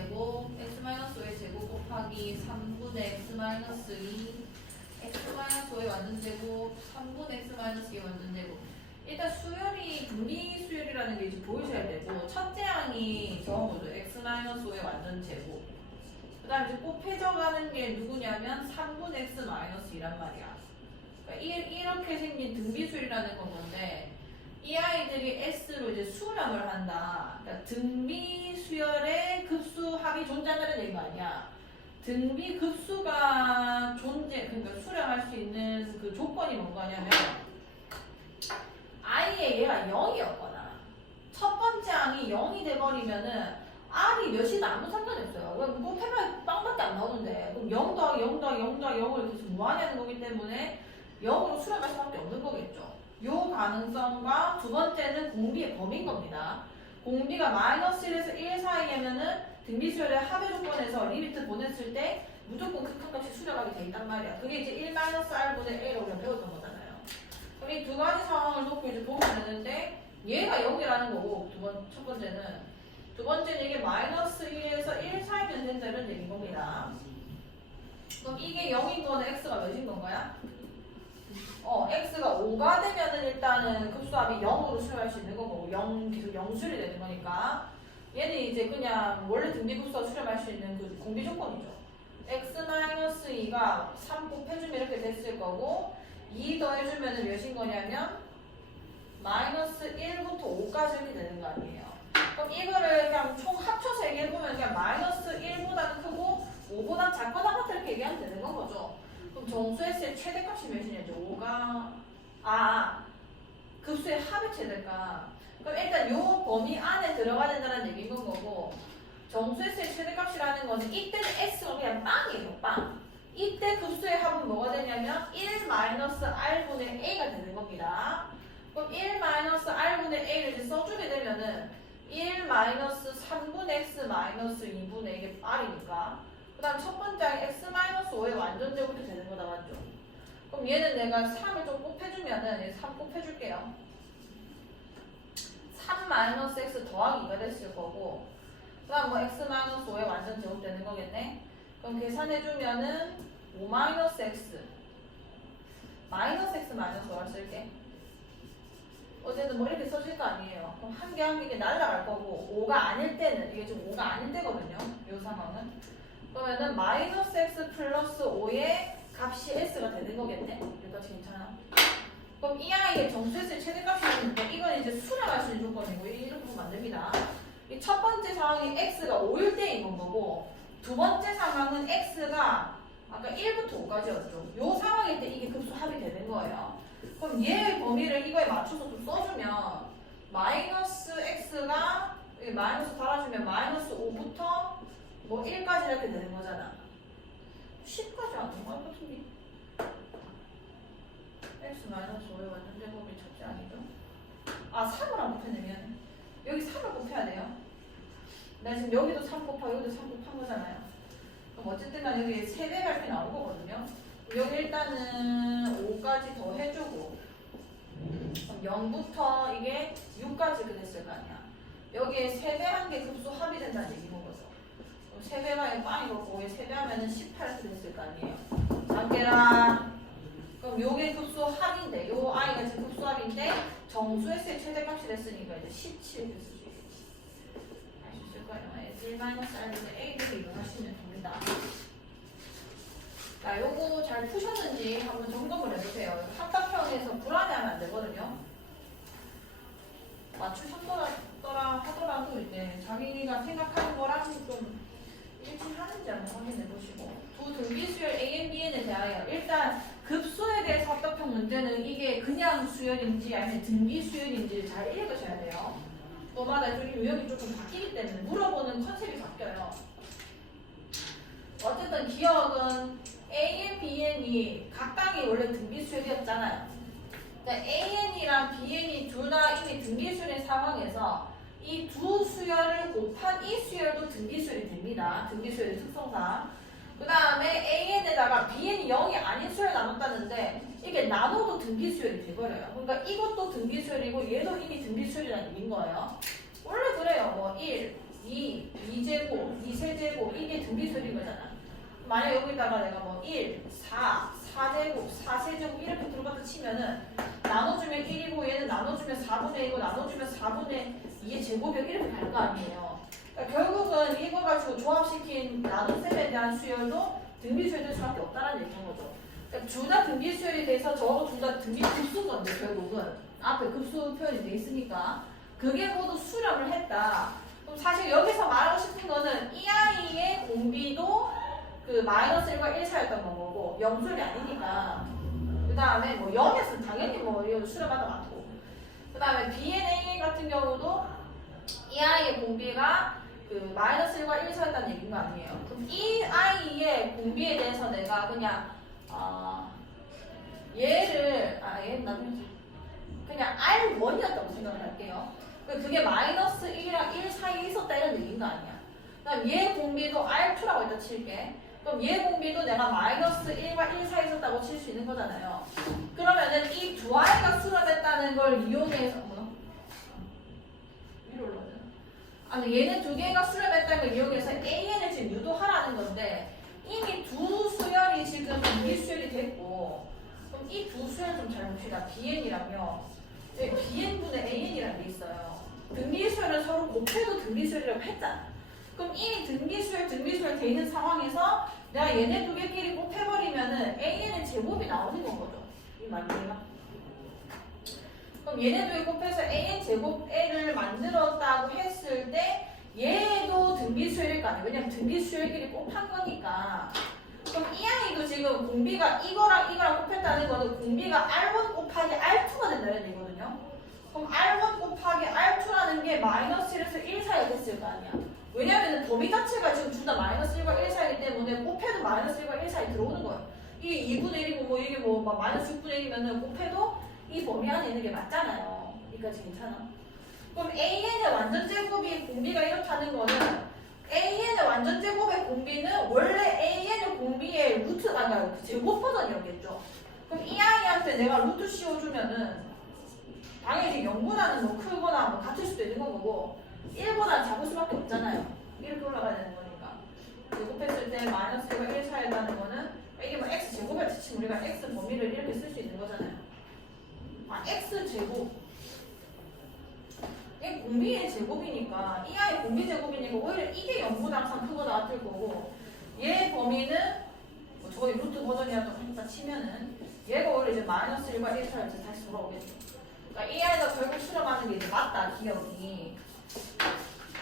제곱 x-5의 제곱 곱하기 3분의 x-2 x-5의 완전 제곱 3분의 x-2의 완전 제곱. 일단 수열이 분리 수열이라는 게 이제 보이셔야 되고 첫째 항이 저건 거죠. x-5의 완전 제곱. 그 다음에 이제 곱해져가는 게 누구냐면 3분의 x-2란 말이야. 그러니까 이렇게 생긴 등비수열이라는 건 건데 이 아이들이 S로 이제 수렴을 한다. 그러니까 등비 수열의 급수 합이 존재한다는 얘기가 아니야. 등비 급수가 그러니까 수렴할 수 있는 그 조건이 뭔가냐면 I의 얘가 0이었거나 첫 번째 항이 0이 돼버리면은 R이 몇이든 아무 상관이 없어요. 왜 곱해면 빵밖에 안 나오는데 그럼 0 더하기 0 더하기 0 더하기 0을 계속 무한히 하는 거기 때문에 0으로 수렴할 수밖에 없는 거겠죠. 요 가능성과 두 번째는 공비의 범위인 겁니다. 공비가 -1에서 1 사이에면은 등비수열의 합의 조건에서 리미트 보냈을 때 무조건 극한값이 수렴하게 돼 있단 말이야. 그게 이제 1-r분의 a로 우리가 배웠던 거잖아요. 그럼 이 두 가지 상황을 놓고 이제 보면 되는데 얘가 0이라는 거고 첫 번째는 두 번째는 이게 -1에서 1 사이면 된다는 얘기인 겁니다. 그럼 이게 0인 거는 x가 몇인 건가요? x가 5가 되면은 일단은 급수합이 0으로 수렴할 수 있는 거고 0 계속 0수렴이 되는 거니까 얘는 이제 그냥 원래 등비급수가 수렴할 수 있는 그 공비 조건이죠. x-2가 3 곱해주면 이렇게 됐을 거고 2 더해주면은 몇인 거냐면 -1부터 5까지 이렇게 되는 거 아니에요. 그럼 이거를 그냥 총 합쳐서 얘기해보면 그냥 -1보다는 크고 5보다 작거나 같다 이렇게 얘기하면 되는 건 거죠. 그럼 정수 S의 최대값이 몇이냐죠? 5가 급수의 합의 최대값. 그럼 일단 요 범위 안에 들어가야 된다는 얘기인 건 거고 정수 S의 최대값이라는 거는 이때는 S가 그냥 빵이에요. 빵. 이때 급수의 합은 뭐가 되냐면 1-r분의 a가 되는 겁니다. 그럼 1-r분의 a를 이제 써주게 되면은 1-3분의 x 2분의 이게 r이니까 그 다음 첫 번째 x-5의 완전 제곱이 되는 거다 맞죠? 그럼 얘는 내가 3을 좀 곱해주면은 3 곱해줄게요. 3-x 더하기 2가 됐을 거고 그 다음 뭐 x-5의 완전 제곱 되는 거겠네? 그럼 계산해주면은 5-x -x-5를 쓸게. 어쨌든 뭐 이렇게 써질 거 아니에요. 그럼 한 개 한 개 날라갈 거고 5가 아닐 때는 이게 좀 5가 아닐 때거든요. 이 상황은 그러면은 -x 플러스 5의 값이 s가 되는 거겠네? 여기까지 괜찮아? 그럼 이 아이의 정수의 최대값이 있는데 이건 이제 수렴할 수 있는 조건이고 이렇게 보면 안 됩니다. 이 첫 번째 상황이 x가 5일 때인 건 거고 두 번째 상황은 x가 아까 1부터 5까지였죠. 요 상황일 때 이게 급수 합이 되는 거예요. 그럼 얘의 범위를 이거에 맞춰서 좀 써주면 -x가 여기 마이너스 달아주면 -5부터 뭐 1까지 이렇게 되는 거잖아. 10까지 안 된 거 같은데. x-5의 완전 제곱이 첫째 아니죠? 3을 안 곱해내면 여기 3을 곱해야 돼요. 나 지금 여기도 3 곱하고 여기도 3 곱한 거잖아요. 그럼 어쨌든 간 여기 3배가 이렇게 나올 거거든요. 여기 일단은 5까지 더 해주고 그럼 0부터 이게 6까지 이렇게 됐을 거 아니야. 여기에 3배 한 개 급수 합이 된다는 얘기인 거죠. 3배가 빵이고 5에 3배 하면은 18 이렇게 됐을 거 아니에요. 작게라. 그럼 요게 급수 합인데 요 아이가 지금 급수 합인데 정수 S의 최대값이 됐으니까 이제 17 이렇게 쓰죠. 알 수 있을 거예요. 1-r분의 a를 이용하시면 됩니다. 자, 요거 잘 푸셨는지 한번 점검을 해보세요. 삼각형에서 불안해하면 안 되거든요. 맞추셨더라 하더라도 이제 자기가 생각하는 거랑 좀 일치하는지 한번 확인해 보시고 두 등비수열 A, Bn에 대하여 일단 급수에 대해서 합격형 문제는 이게 그냥 수열인지 아니면 등비수열인지 잘 읽으셔야 돼요. 또마다 좀 유형이 조금 바뀌기 때문에 물어보는 컨셉이 바뀌어요. 어쨌든 기억은 AN, BN이 각각이 원래 등비수열이었잖아요. 그러니까 AN이랑 BN이 둘 다 이미 등비수열인 상황에서 이 두 수열을 곱한 이 수열도 등비수열이 됩니다. 등비수열의 특성상. 그 다음에 AN에다가 BN이 0이 아닌 수열 남았다는데 이게 나눠도 등비수열이 돼버려요. 그러니까 이것도 등비수열이고 얘도 이미 등비수열이라는 얘기인 거예요. 원래 그래요. 뭐 1, 2, 2제곱, 2세제곱 이게 등비수열인 거잖아. 만약 여기다가 내가 뭐 1, 4, 4제곱, 4세제곱 이렇게 들어갔다 치면은 나눠주면 1이고 얘는 나눠주면 4분의 1이고 나눠주면 4분의 2의 제곱이 이렇게 갈 거 아니에요. 그러니까 결국은 이거 가지고 조합시킨 나눗셈에 대한 수열도 등비수열이 될 수밖에 없다는 얘기인 거죠. 그러니까 둘 다 등비수열이 돼서 저거 둘 다 등비급수인 건데 결국은 앞에 급수 표현이 돼 있으니까 그게 모두 수렴을 했다. 그럼 사실 여기서 말하고 싶은 거는 이 아이의 공비도 그 마이너스 1과 1 사이였던 거고 영술이 아니니까 그 다음에 뭐 0에서는 당연히 뭐 이거 수렴하다 많고 그 다음에 BNA 같은 경우도 이 아이의 공비가 그 마이너스 1과 1 사이였다는 얘기인 거 아니에요. 그럼 이 아이의 공비에 대해서 내가 그냥 얘를 얘는 나중에 그냥 R1이었다고 생각을 할게요. 그게 마이너스 1이랑 1 사이에 있었다 이런 얘기인 거 아니야. 그다음 얘 공비도 R2라고 일단 칠게. 그럼 얘 공비도 내가 마이너스 1과 1 사이에 있었다고 칠 수 있는 거잖아요. 그러면은 이 두 아이가 수렴했다는 걸 이용해서 위로 올라가잖아. 아니 얘는 두 개가 수렴했다는 걸 이용해서 AN을 지금 유도하라는 건데 이미 두 수열이 지금 등비수열이 됐고 그럼 이 두 수열 좀 잘 봅시다. BN이랑요. BN분의 AN이라는 게 있어요. 등비수열은 서로 곱해도 등비수열이라고 했잖아. 그럼 이미 등비수열 돼 있는 상황에서 내가 얘네 두 개끼리 곱해버리면은 AN의 제곱이 나오는 건 거죠. 이 말이야. 그럼 얘네 두 개 곱해서 AN 제곱 L을 만들었다고 했을 때 얘도 등비수열일 거 아니에요. 왜냐면 등비수열끼리 곱한 거니까. 그럼 이 아이도 지금 공비가 이거랑 곱했다는 거는 공비가 R1 곱하기 R2가 된다는 얘기거든요. 그럼 R1 곱하기 R2라는 게 마이너스 1에서 1 사이가 됐을 거 아니야. 왜냐면 범위 자체가 지금 둘 다 마이너스 1과 1 사이이기 때문에 곱해도 마이너스 1과 1 사이 들어오는 거예요. 이게 2분의 1이고 뭐 이게 뭐 마이너스 6분의 1이면은 곱해도 이 범위 안에 있는 게 맞잖아요. 여기까지 괜찮아? 그럼 AN의 완전 제곱이 공비가 이렇다는 거는 AN의 완전 제곱의 공비는 원래 AN의 공비의 루트가 아니라 그 제곱 버전이었겠죠. 그럼 이 아이한테 내가 루트 씌워주면은 당연히 0보다는 뭐 크거나 뭐 같을 수도 있는 거고 1보다는 작을 수밖에 없잖아요. 이렇게 올라가야 되는 거니까. 제곱했을 때 마이너스 1과 1 사이라는 거는 이게 뭐 x 제곱을 치면 우리가 x 범위를 이렇게 쓸 수 있는 거잖아요. x 제곱 얘 공비의 제곱이니까 이 아이 공비 제곱이니까 오히려 이게 0보다 항상 크거나 같을 거고 얘 범위는 뭐 저희 루트 버전이라도 한다 치면은 얘가 오히려 이제 마이너스 1과 1 사이로 다시 돌아오겠죠. 그러니까 이 아이가 결국 수렴하는 게 이제 맞다 기억이.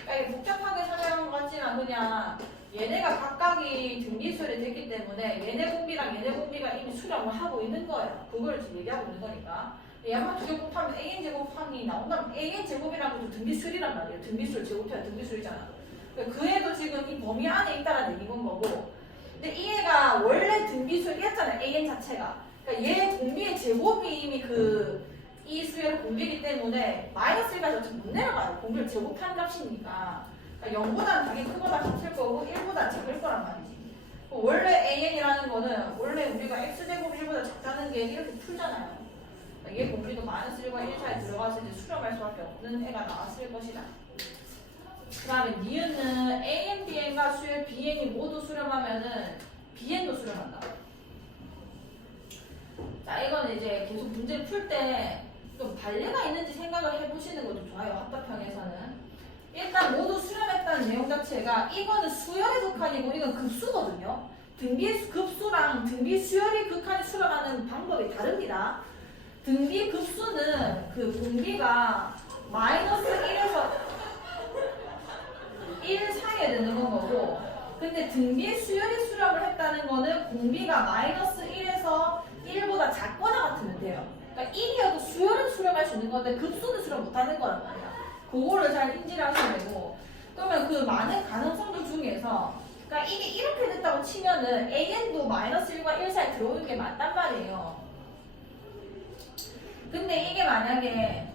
그러니까 이게 복잡하게 설명한 것 같지만 그냥 얘네가 각각이 등비수열이 됐기 때문에 얘네 공비랑 얘네 공비가 이미 수렴을 하고 있는 거예요. 그걸 지금 얘기하고 있는 거니까. 얘만 두 개 곱하면 AN 제곱항이 나온다면 AN 제곱이라는 것도 등비수열이란 말이에요. 등비수열 제곱해야 등비수열이잖아. 그 애도 지금 이 범위 안에 있다는 얘기인 거고. 근데 이 애가 원래 등비수열이었잖아요. AN 자체가. 그러니까 얘 공비의 제곱이 이미 이 수열의 공비이기 때문에 마이너스 1까지 어차피 못 내려가요. 공비를 제곱한 값이니까. 그러니까 0보다는 당연히 크거나 같을 거고 1보다 작을 거란 말이지. 원래 AN이라는 거는 원래 우리가 X제곱 1보다 작다는 게 이렇게 풀잖아요. 얘 공비도 마이너스 1과 1 사이에 들어가서 이제 수렴할 수밖에 없는 애가 나왔을 것이다. 그 다음에 니은은 AN, BN과 수열 BN이 모두 수렴하면은 BN도 수렴한다. 자, 이건 이제 계속 문제를 풀 때 좀 반례가 있는지 생각을 해보시는 것도 좋아요. 합답형에서는. 일단 모두 수렴했다는 내용 자체가 이거는 수열의 극한이고 이건 급수거든요. 등비 급수랑 등비 수열이 극한이 수렴하는 방법이 다릅니다. 등비 급수는 그 공비가 마이너스 1에서 1 사이에 되는 건 거고 근데 등비 수열이 수렴을 했다는 거는 공비가 마이너스 1에서 1보다 작거나 같으면 돼요. 그러니까 1이어도 수열은 수렴할 수 있는 건데 급수는 수렴 못하는 거란 말이야. 그거를 잘 인지를 하시면 되고 그러면 그 많은 가능성들 중에서 그러니까 이게 이렇게 됐다고 치면은 AN도 마이너스 1과 1 사이에 들어오는 게 맞단 말이에요. 근데 이게 만약에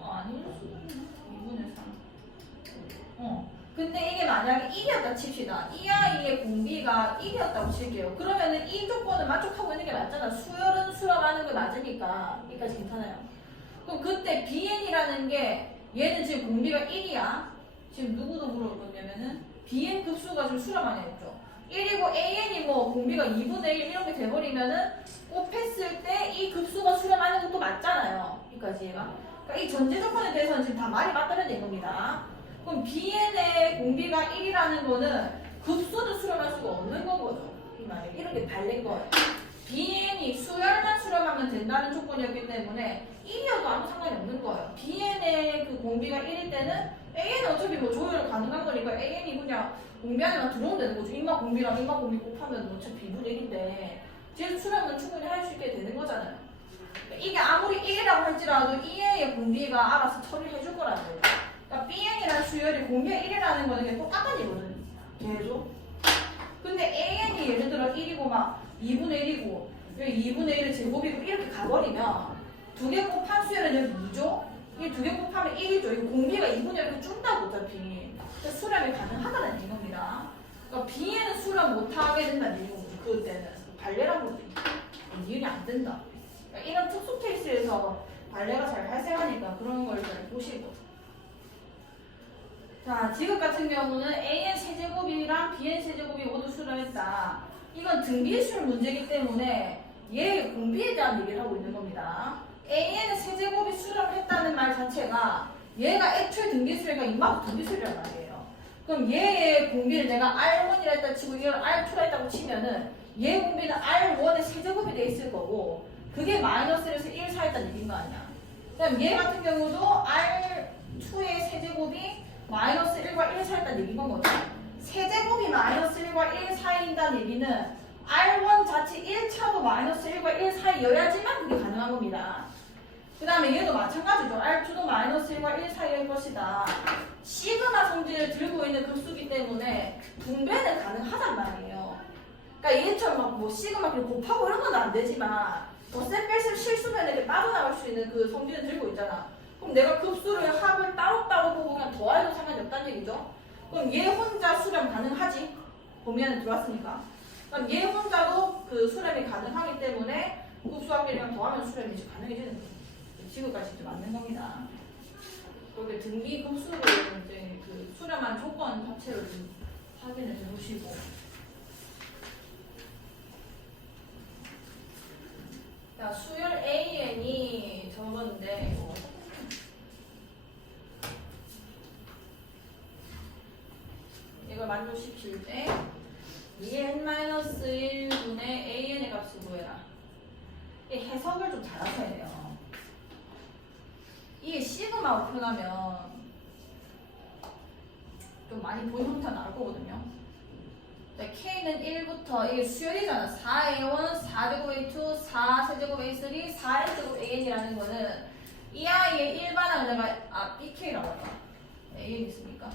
아닐 수도 있나? 2분의 3 근데 이게 만약에 1이었다 칩시다. 이 아이의 공비가 1이었다고 칠게요. 그러면은 이 조건을 만족하고 있는 게 맞잖아. 수열은 수렴하는 게 맞으니까. 여기까지 괜찮아요. 그럼 그때 BN이라는 게 얘는 지금 공비가 1이야. 지금 누구도 물어볼 거냐면은 bn 급수가 지금 수렴 안에 있죠. 1이고 an이 뭐 공비가 2분의 1 이렇게 돼버리면은 곱했을 때 이 급수가 수렴하는 것도 맞잖아요. 여기까지 얘가. 그러니까 이 전제 조건에 대해서는 지금 다 말이 맞다는 얘기입니다. 그럼 bn의 공비가 1이라는 거는 급수는 수렴할 수가 없는 거거든요. 이 말이 이런 게 발린 거예요. bn이 수열만 수렴하면 된다는 조건이었기 때문에 1이어도 아무 상관이 없는 거예요. bn의 그 공비가 1일 때는 an은 어차피 뭐 조율 가능한 거니까 an이 그냥 공비 안에만 들어오면 되는 거죠. 인마 공비랑 인마 공비 곱하면 어차피 2분의 1인데 제 수렴은 충분히 할 수 있게 되는 거잖아요. 이게 아무리 1이라고 할지라도 EA의 공비가 알아서 처리해 줄 거라는 거예요. 그러니까 BN이라는 수열이 공비가 1이라는 거는 그냥 똑같은 이거든요. 계속. 근데 AN이 예를 들어 1이고 막 2분의 1이고 2분의 1을 제곱이고 이렇게 가버리면 두 개 곱한 수열은 여기 2죠? 이 두 개 곱하면 1이죠. 이 공비가 2분의 1을 준다고 어차피. 그러니까 수렴이 가능하다는 얘기입니다. 그러니까 B에는 수렴 못하게 된다는 얘기거든요. 그때는. 발레란 거지. 이해이 안 된다. 그러니까 이런 특수 케이스에서 발레가 잘 발생하니까 그런 걸 잘 보시고. 자, 지극 같은 경우는 AN 세제곱이랑 BN 세제곱이 모두 수렴했다. 이건 등비수열 문제이기 때문에 얘의 공비에 대한 얘기를 하고 있는 겁니다. AN의 세제곱이 수렴했다는 말 자체가 얘가 애초에 등비수열과 임마고 등비수열이란 말이에요. 그럼 얘의 공비를 내가 R1이라 했다 치고 이걸 R2라 했다고 치면은 얘 공비는 R1의 세제곱이 돼 있을 거고 그게 마이너스에서 1 사이였다는 얘기인 거 아니야. 그럼 얘 같은 경우도 R2의 세제곱이 마이너스 1과 1 사이였다는 얘기인 거죠. 세제곱이 마이너스 1과 1 사이인다는 얘기는 R1 자체 1차도 마이너스 1과 1 사이여야지만 그게 가능한 겁니다. 그 다음에 얘도 마찬가지죠. R2도 마이너스 1과 1 사이일 것이다. 시그마 성질을 들고 있는 급수기 때문에 분배는 가능하단 말이에요. 그러니까 얘처럼 막 뭐 시그마 곱하고 이런 건 안 되지만 덧셈 뺄셈 실수면 이렇게 빠져나갈 수 있는 그 성질을 들고 있잖아. 그럼 내가 급수를 합을 따로따로 보고 그냥 더해도 상관이 없다는 얘기죠. 그럼 얘 혼자 수렴 가능하지? 범위 안에 들어왔으니까. 그럼 얘 혼자도 그 수렴이 가능하기 때문에 급수합비랑 더하면 수렴이 이제 가능해지는 거죠. 지금까지 이제 맞는 겁니다. 그렇게 등비 급수를 이제 그 수렴한 조건 자체를 좀 확인을 해보시고. 자, 수열 AN이 저건데 이걸 만족시킬 때 2n-1분의 AN의 값을 구해라. 이 해석을 좀 잘하셔야 돼요. 이게 시그마로 표현하면 좀 많이 본 형태 나올 거거든요. K는 1부터 이게 수열이잖아. 4A1, 4제곱 A2, 4세제곱 A3, 4N제곱 AN이라는 거는 이 아이의 일반항을 내가 BK라고 할까? AN 있습니까?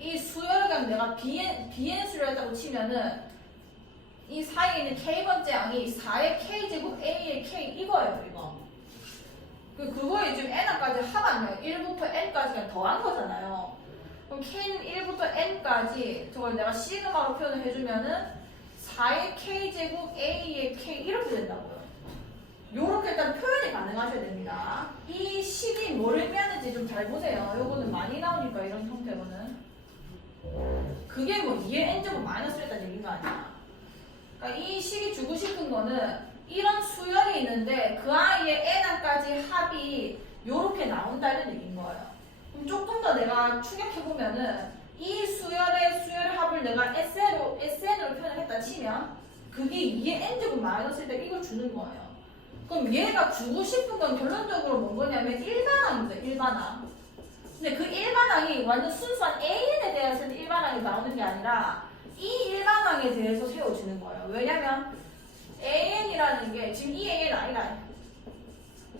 이 수열을 그냥 내가 BN 수를 했다고 치면은 이 사이에 있는 K번째 항이 4의 K제곱 A의 K 이거예요. 이거. 그거에 지금 N까지 합하면 1부터 N까지 그냥 더한 거잖아요. 그럼 K는 1부터 N까지 저걸 내가 시그마로 표현을 해주면은 4의 K제곱 A의 K 이렇게 된다고요. 요렇게 일단 표현이 가능하셔야 됩니다. 이 식이 뭘 의미하는지 좀 잘 보세요. 요거는 많이 나오니까 이런 형태로는. 그게 뭐 2의 N제곱 마이너스를 했다는 얘기가 아니야. 그러니까 이 식이 주고 싶은 거는 이런 수열이 있는데 그 아이의 N항까지 합이 요렇게 나온다는 얘기인 거예요. 그럼 조금 더 내가 추격해보면은 이 수열의 수열 합을 내가 SN으로 표현을 했다 치면 그게 2의 N제곱 마이너스일 때 이걸 주는 거예요. 그럼 얘가 주고 싶은 건 결론적으로 뭔 거냐면 일반항이죠. 일반항. 근데 그 일반항이 완전 순수한 AN에 대해서는 일반항이 나오는 게 아니라 이 일반항에 대해서 세워지는 거예요. 왜냐면 AN이라는 게 지금 이 AN 아니라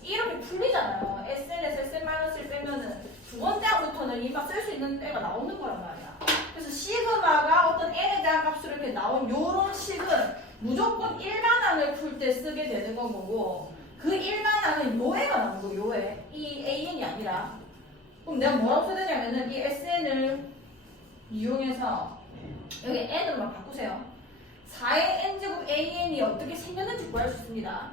이렇게 풀리잖아요. SN에서 SN-1 빼면은 두 번째 항부터는 이만 쓸 수 있는 애가 나오는 거란 말이야. 그래서 시그마가 어떤 N에 대한 값으로 이렇게 나온 요런 식은 무조건 일반항을 풀 때 쓰게 되는 건 거고 그 일반항은 요애가 나오는 거 요애. 이 AN이 아니라. 그럼 내가 뭐라고 써야 되냐면은 이 SN을 이용해서 여기 N으로만 바꾸세요. 4의 N제곱 AN이 어떻게 생겼는지 구할 수 있습니다.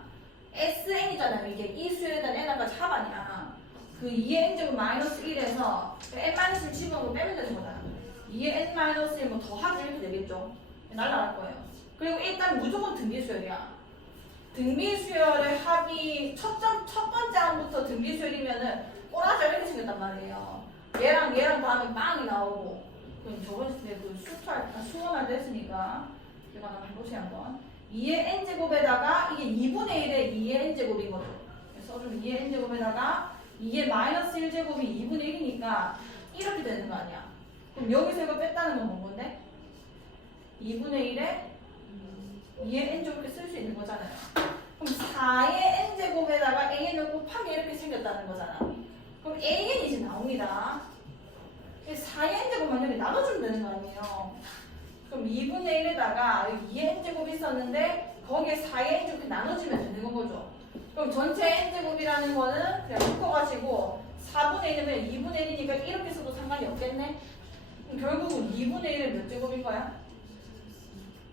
SN이잖아요. 이게 이 수열에 대한 N까지 합 아니야. 그 2의 n제곱 마이너스 1에서 n-1 집어넣고 빼면 되는 거잖아. 2의 n-1 뭐 더하기 이렇게 되겠죠. 날라갈 거예요. 그리고 일단 무조건 등비수열이야. 등비수열의 합이 첫 번째 항부터 등비수열이면은 꼬라지 이렇게 생겼단 말이에요. 얘랑 다음에 빵이 나오고. 그럼 저번 시간에 그 수험할 때 했으니까 제가 한번 해보세요 한번. 2의 n제곱에다가 이게 2분의 1의 2의 n제곱인 거죠. 그래서 좀 2의 n제곱에다가 2의 마이너스 1제곱이 2분의 1이니까 이렇게 되는 거 아니야. 그럼 여기서 이거 뺐다는 건 뭔 건데? 2분의 1에 2의 n제곱 이렇게 쓸 수 있는 거잖아요. 그럼 4의 n제곱에다가 an을 곱하면 이렇게 생겼다는 거잖아. 그럼 an이 이제 나옵니다. 4의 n제곱만 여기 나눠주면 되는 거 아니에요. 그럼 2분의 1에다가 2의 n제곱이 있었는데 거기에 4의 n제곱이 나눠주면 되는 거죠. 그럼 전체 n제곱이라는 거는 그냥 묶어가지고 4분의 1이면 2분의 1이니까 이렇게 써도 상관이 없겠네. 그럼 결국은 2분의 1은 몇 제곱인 거야?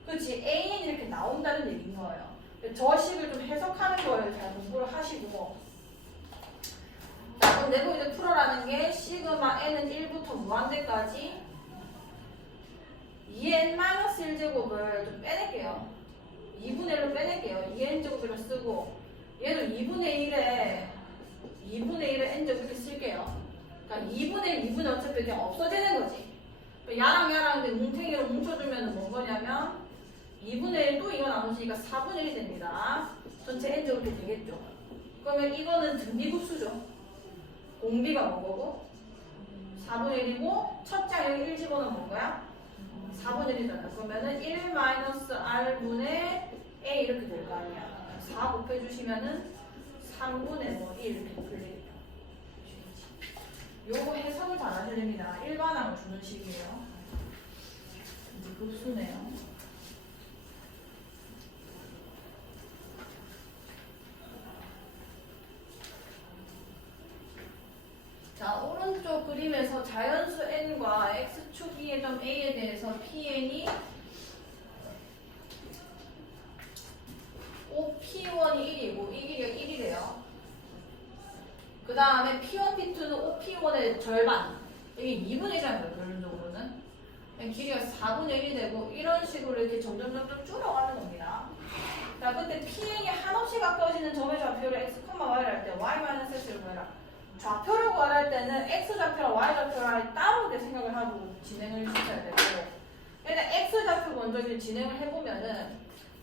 그렇지. an이 이렇게 나온다는 얘기인 거예요. 저 식을 좀 해석하는 거예요. 잘 공부를 하시고. 자, 그럼 내고 이제 풀어라는 게 시그마 n은 1부터 무한대까지 2n-1제곱을 좀 빼낼게요. 2분의 1로 빼낼게요. 2n제곱으로 쓰고 얘를 2분의 1에 n제곱 이렇게 쓸게요. 그러니까 2분의 어차피 그냥 없어지는 거지. 야랑 이제 뭉탱이로 뭉쳐주면 뭔 거냐면 2분의 1 또 이거 나누시니까 4분의 1이 됩니다. 전체 n제곱 이렇게 되겠죠. 그러면 이거는 등비급수죠. 공비가 뭐고? 4분의 1이고 첫 장 여기 1 집어넣으면 뭔거야? 4분의 1이잖아. 그러면은 1-r분의 a 이렇게 될 거 아니야. 4 곱해주시면은 3분의 1 이렇게 풀리겠다. 요거 해석을 잘 하셔야 됩니다. 일반항을 주는 식이에요. 이제 급수네요. 자, 오른쪽 그림에서 자연수 n과 x축 2의 점 a에 대해서 pn이 OP1이 1이고 이 길이가 1이래요. 그 다음에 P1, P2는 OP1의 절반. 이게 2분의 1이라는 거예요, 결론적으로는. 길이가 4분의 1이 되고 이런 식으로 이렇게 점점 줄어가는 겁니다. 자, 그때 Pn이 한없이 가까워지는 점의 좌표를 x, y를 할 때 y-x를 구해라. 좌표를 구할 때는 x좌표랑 y좌표랑 따로 생각을 하고 진행을 시켜야 되고 일단 x좌표 먼저 이제 진행을 해보면은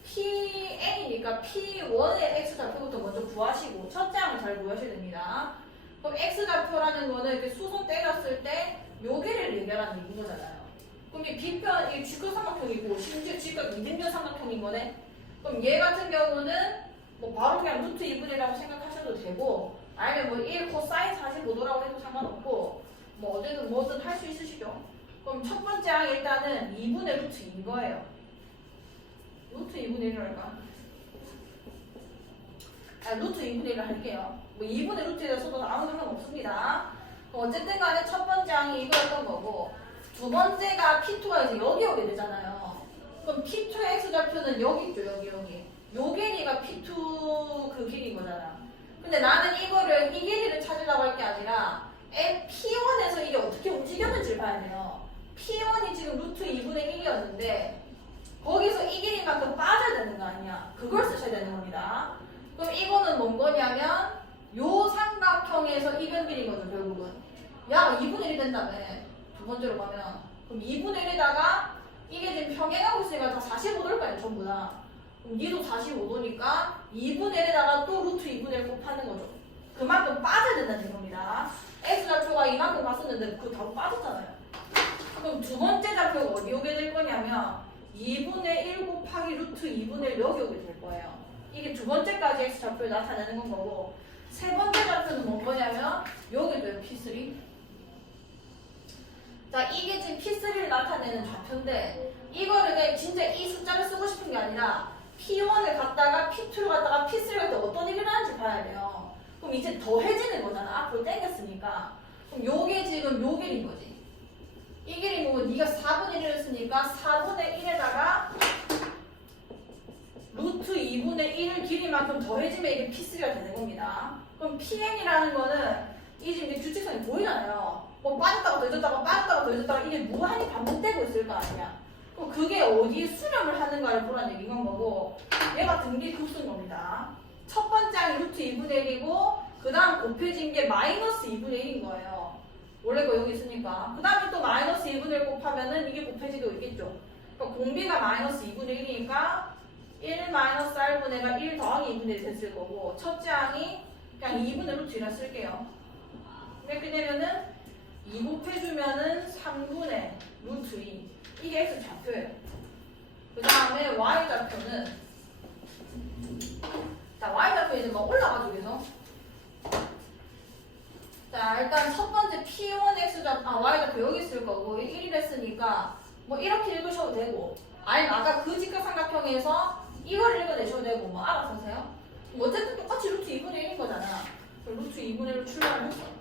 Pn이니까 P1의 x좌표부터 먼저 구하시고 첫 장을 잘 구하셔야 됩니다. 그럼 x좌표라는 거는 이렇게 수선 때렸을 때 요게를 얘기하라는 얘기인 거잖아요. 그럼 이 B편, 이게 직각 삼각형이고 심지어 직각 이등변 삼각형인 거네. 그럼 얘 같은 경우는 뭐 바로 그냥 루트 2분이라고 생각하셔도 되고 아니면 뭐 1 코사인 45도라고 해도 상관없고 뭐 어쨌든 뭐든 할 수 있으시죠. 그럼 첫 번째 항 일단은 2분의 루트 2인 거예요. 루트 2분의 1을 할까? 루트 2분의 1을 할게요. 뭐 2분의 루트에 대해서도 아무 상관없습니다. 어쨌든 간에 첫 번째 항이 이거였던 거고 두 번째가 P2가 이제 여기 오게 되잖아요. 그럼 P2의 x좌표는 여기 있죠. 여기. 요 길이가 P2 그 길이인 거잖아. 근데 나는 이거를 이 길이를 찾으려고 할 게 아니라 P1에서 이게 어떻게 움직였는지를 봐야 돼요. P1이 지금 루트 2분의 1이었는데 거기서 이 길이만큼 빠져야 되는 거 아니야. 그걸 쓰셔야 되는 겁니다. 그럼 이거는 뭔 거냐면 요 삼각형에서 이변 길이인 거죠. 결국은 야가 2분의 1이 된다며. 두 번째로 가면 그럼 2분의 1에다가 이게 지금 평행하고 있으니까 다 45도일 거 아니야. 전부 다. 그럼 니도 45도니까 2분의 1에다가 또 루트 2분의 1 곱하는 거죠. 그만큼 빠져야 된다는 겁니다. x좌표가 이만큼 갔었는데 그거 다 빠졌잖아요. 그럼 두 번째 좌표가 어디 오게 될 거냐면 2분의 1 곱하기 루트 2분의 1 여기 오게 될 거예요. 이게 두 번째까지 x좌표를 나타내는 건 거고 세 번째 좌표는 뭔 거냐면 여기도요. P3. 자, 이게 지금 P3를 나타내는 좌표인데 이거를 그냥 진짜 이 숫자를 쓰고 싶은 게 아니라 P1을 갖다가 P2를 갖다가 P3를 갖다가 어떤 일이 일어나는지 봐야 돼요. 그럼 이제 더해지는 거잖아. 앞으로 땡겼으니까. 그럼 요게 지금 요 길인 거지. 이 길이 뭐고 네가 4분의 1을 쓰니까 4분의 1에다가 루트 2분의 1 길이만큼 더해지면 이게 P3가 되는 겁니다. 그럼 Pn이라는 거는 이 지금 이제 규칙성이 보이잖아요. 뭐 빠졌다가 더해졌다가 빠졌다가 더해졌다가 이게 무한히 반복되고 있을 거 아니야. 그럼 그게 어디에 수렴을 하는가를 보라는 얘기인 거고, 얘가 등비급수인 겁니다. 첫 번째 항이 루트 2분의 1이고 그 다음 곱해진 게 마이너스 2분의 1인 거예요. 원래 거 여기 있으니까. 그 다음에 또 마이너스 2분의 1 곱하면은 이게 곱해지고 있겠죠. 그러니까 공비가 마이너스 2분의 1이니까 1 마이너스 r분의가 1 더하기 2분의 1 됐을 거고, 첫째 항이 그냥 2분의 루트 1라 쓸게요. 이렇게 되면은 2 곱해주면은 3분의 루트 2. 이게 x 좌표예요. 그 다음에 y 좌표는, 자, y 좌표 이제 막 올라가죠, 계속. 자, 일단 첫 번째 p1x 좌표, y 좌표 여기 있을 거고, 1이 됐으니까 뭐 이렇게 읽으셔도 되고, 아니면 아까 그 직각삼각형에서 이걸 읽어내셔도 되고, 뭐 알아서 하세요. 뭐 어쨌든 똑같이 루트 2분의 1인 거잖아. 루트 2분의 1로 출발을 했어.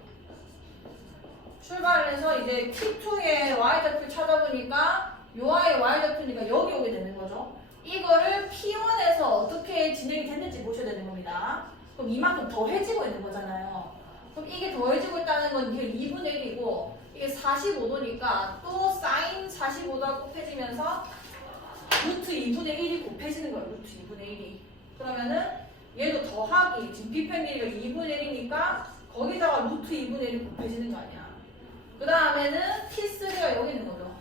출발을 해서 이제 P2의 y좌표 찾아보니까 요 아이의 y좌표니까 여기 오게 되는 거죠. 이거를 P1에서 어떻게 진행이 됐는지 보셔야 되는 겁니다. 그럼 이만큼 더해지고 있는 거잖아요. 그럼 이게 더해지고 있다는 건 이게 2분의 1이고 이게 45도니까 또 사인 45도가 곱해지면서 루트 2분의 1이 곱해지는 거예요. 루트 2분의 1이. 그러면은 얘도 더하기, 지금 비평길이가 2분의 1이니까 거기다가 루트 2분의 1이 곱해지는 거 아니야. 그 다음에는 T3가 여기 있는 거죠.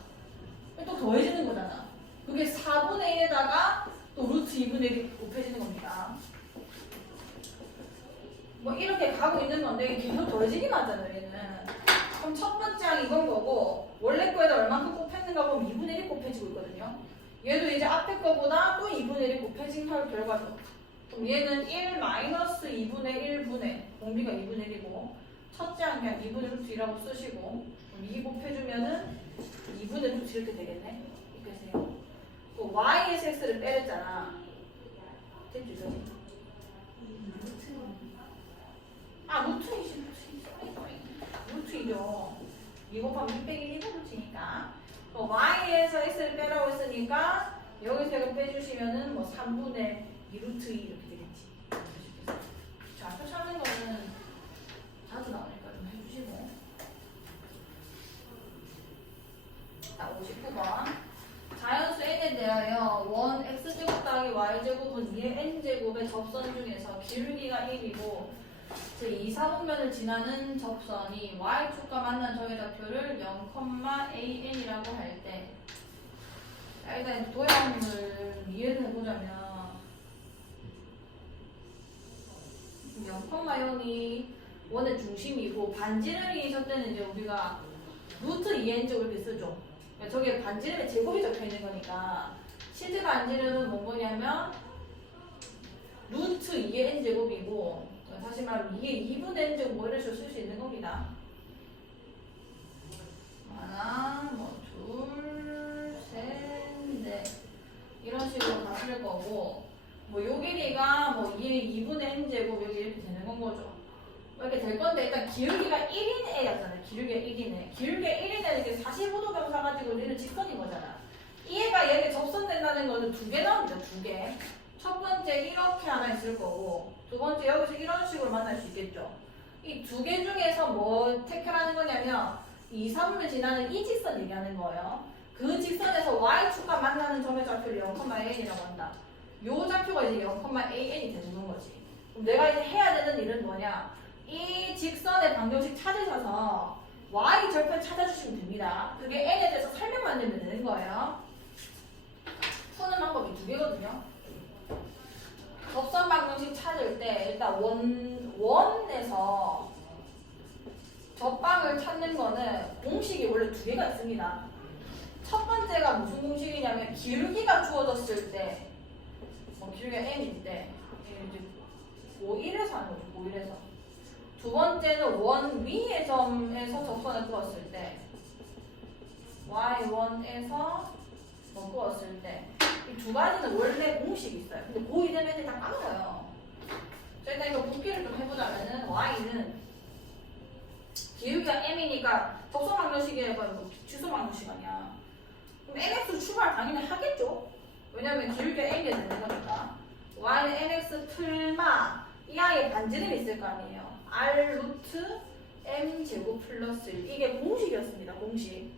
또 더해지는 거잖아. 그게 4분의 1에다가 또 루트 2분의 1이 곱해지는 겁니다. 뭐 이렇게 가고 있는 건데 계속 더해지기만 하잖아요, 얘는. 그럼 첫 번째 항 이건 거고, 원래 거에다 얼만큼 곱했는가 보면 2분의 1이 곱해지고 있거든요. 얘도 이제 앞에 거보다 또 2분의 1이 곱해진 결과죠. 그럼 얘는 1 마이너스 2분의 1분의 공비가 2분의 1이고 첫째 항 그냥 2분의 루트 2라고 쓰시고, 그럼 2 곱해주면은 2분의 루트 이렇게 되겠네. 이렇게 해요. 또 y에서 x를 빼랬잖아. 됐죠? 루트이죠. 2 곱하면 2 빼기 1이 루트니까. y에서 x를 빼라고 했으니까 여기서 이거 빼주시면은 뭐 3분의 2 루트 2 이렇게 되겠지. 좌표 찾는 거는 자주 나오니까 좀 해주시고. 자, 59번. 자연수 n에 대하여 원 x제곱 더하기 y제곱은 2의 n제곱의 접선 중에서 기울기가 1이고 제 2, 4분면을 지나는 접선이 y축과 만난 점의 좌표를 0,an이라고 할 때, 일단 도형을 이해를 해보자면 0,0이 원의 중심이고 반지름이 있을 때는 이제 우리가 루트 2n제곱 이렇게 쓰죠. 그러니까 저게 반지름의 제곱이 적혀 있는 거니까 실제 반지름은 뭔 거냐면 루트 2의 n제곱이고, 다시 말하면 2의 2분의 n제곱 뭐 이런 식으로 쓸 수 있는 겁니다. 하나, 뭐 둘, 셋, 넷 이런 식으로 가실 거고, 뭐 요 길이가 뭐 2의 2분의 n제곱 여기 이렇게 되는 건 거죠. 이렇게 될 건데 일단 기울기가 1인 애였잖아요. 기울기가 1인 애. 기울기가 1인 애는 이게 45도 병사 가지고 얘는 직선인 거잖아. 이 애가 얘를 접선된다는 거는 두 개 나옵니다. 두 개. 첫 번째 이렇게 하나 있을 거고, 두 번째 여기서 이런 식으로 만날 수 있겠죠. 이 두 개 중에서 뭐 택하라는 거냐면 2, 3을 지나는 이 직선 얘기하는 거예요. 그 직선에서 y축과 만나는 점의 좌표를 0,an이라고 한다. 요 좌표가 이제 0,an이 되는 거지. 그럼 내가 이제 해야 되는 일은 뭐냐? 이 직선의 방정식 찾으셔서 y 절편 찾아주시면 됩니다. 그게 n에 대해서 설명만 드리면 되는 거예요. 푸는 방법이 두 개거든요. 접선 방정식 찾을 때 일단 원에서 접방을 찾는 거는 공식이 원래 두 개가 있습니다. 첫 번째가 무슨 공식이냐면 기울기가 주어졌을 때, 기울기가 n일 때 이제 고1에서 하는 거죠. 고1에서. 두 번째는 원 위의 점에서 접선을 그었을 때, y1에서 그었을 때, 이 두 가지는 원래 공식이 있어요. 근데 고2 되면 애들 다 까먹어요. 자, 일단 이거 붓기를 좀 해보자면은 y는 기울기가 m이니까 접선 방정식이에요. 뭐 취소 방정식 아니야. 그럼 mx로 출발 당연히 하겠죠. 왜냐면 기울기가 m이 되는 거니까. y는 mx 틀마 이 아이의 반지름이 있을 거 아니에요. r 루트 m제곱 플러스 1 이게 공식이었습니다. 공식.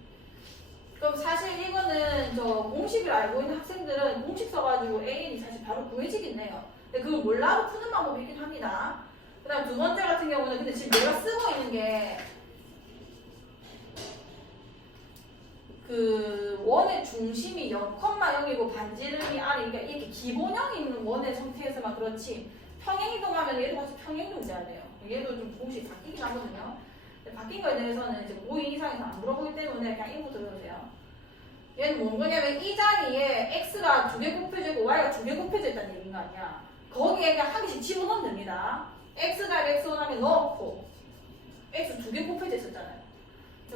그럼 사실 이거는 저 공식을 알고 있는 학생들은 공식 써가지고 AN이 사실 바로 구해지긴 해요. 근데 그걸 몰라도 푸는 방법이 있긴 합니다. 그 다음 두 번째 같은 경우는 근데 지금 내가 쓰고 있는 게 그 원의 중심이 0,0이고 반지름이 R이 그러니까 이렇게 기본형이 있는 원의 상태에서만 그렇지 평행이동하면 얘도 같이 평행이동이 돼야 돼요. 얘도 좀 공식이 바뀌긴 하거든요. 근데 바뀐 거에 대해서는 이제 고2 이상에서 안 물어보기 때문에 그냥 인부 들어주세요. 얘는 뭔 거냐면 이 자리에 x가 2개 곱해지고 y가 2개 곱해져 있다는 얘기인 거 아니야. 거기에 그냥 한 개씩 집어넣으면 됩니다. x가 x 원하면 넣고 x 2개 곱해져 있었잖아요.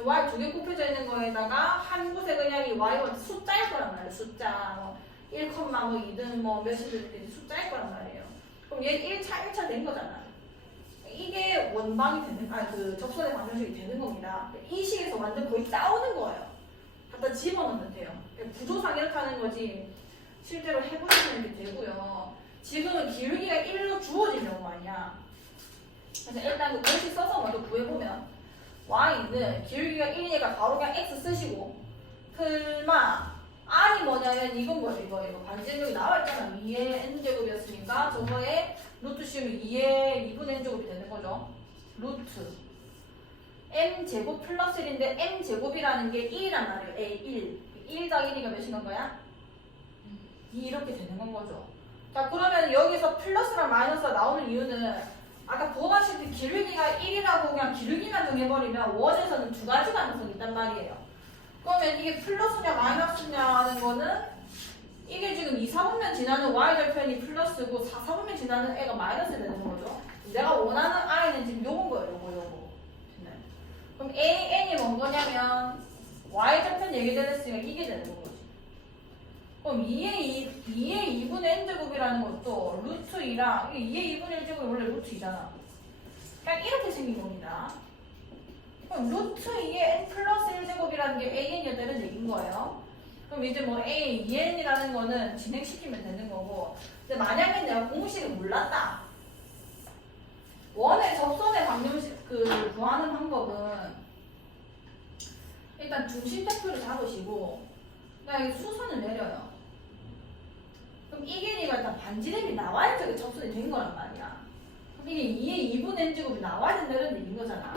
y 2개 곱해져 있는 거에다가 한 곳에 그냥 이 y와 숫자일 거란 말이에요. 숫자 뭐 1, 뭐 2든 뭐 몇이든 이렇게 숫자일 거란 말이에요. 그럼 얘 1차 된 거잖아. 이게 원방이 되는 그 접선의 방정식이 되는 겁니다. 이 식에서 완전 거의 싸우는 거예요. 갖다 집어넣으면 돼요. 구조상 이렇게 하는 거지 실제로 해보시면 이렇게 되고요. 지금은 기울기가 1로 주어진 경우 아니야. 그래서 일단 그 공식 써서 먼저 구해보면 y는 기울기가 1이니까 바로 그냥 x 쓰시고 풀마 r이 뭐냐면 이건 뭐야 이거 반지름이 나와있잖아. 2의 n제곱이었으니까 저거에 루트 씌우면 2의 2분의 n제곱이 되는 거죠. 루트 m제곱 플러스 1인데 m제곱이라는 게 1이란 말이에요. A 1 더하기 1이가 몇인 건 거야? 2 이렇게 되는 건 거죠. 자 그러면 여기서 플러스랑 마이너스가 나오는 이유는 아까 보다시피 기울기가 1이라고 그냥 기울기만 정해버리면 원에서는 두 가지 가능성이 있단 말이에요. 그러면 이게 플러스냐 마이너스냐 하는 거는 이게 지금 2, 4분면 지나는 y절편이 플러스고 4, 4분면 지나는 애가 마이너스 되는 거죠. 내가 원하는 i는 지금 요건 거예요. 요거. 네. 그럼 a, n이 뭔 거냐면 y절편 얘기되었으니까 이게 되는 거지. 그럼 2의 2분의 n제곱이라는 것도 루트 2랑 2의 2분의 1제곱이 원래 루트 2잖아. 그냥 이렇게 생긴 겁니다. 그럼 루트 2의 n 플러스 1제곱이라는 게 an이었다는 얘기인 거예요. 그럼 이제 뭐 a, 2n이라는 거는 진행시키면 되는 거고. 근데 만약에 내가 공식을 몰랐다. 원의 접선의 방정식 구하는 방법은 일단 중심대표를 잡으시고 그다음에 수선을 내려요. 그럼 이 길이가 일단 반지름이 나와야 저게 접선이 된 거란 말이야. 그럼 이게 2의 2분의 n제곱이 나와야 된다는 얘기인 거잖아.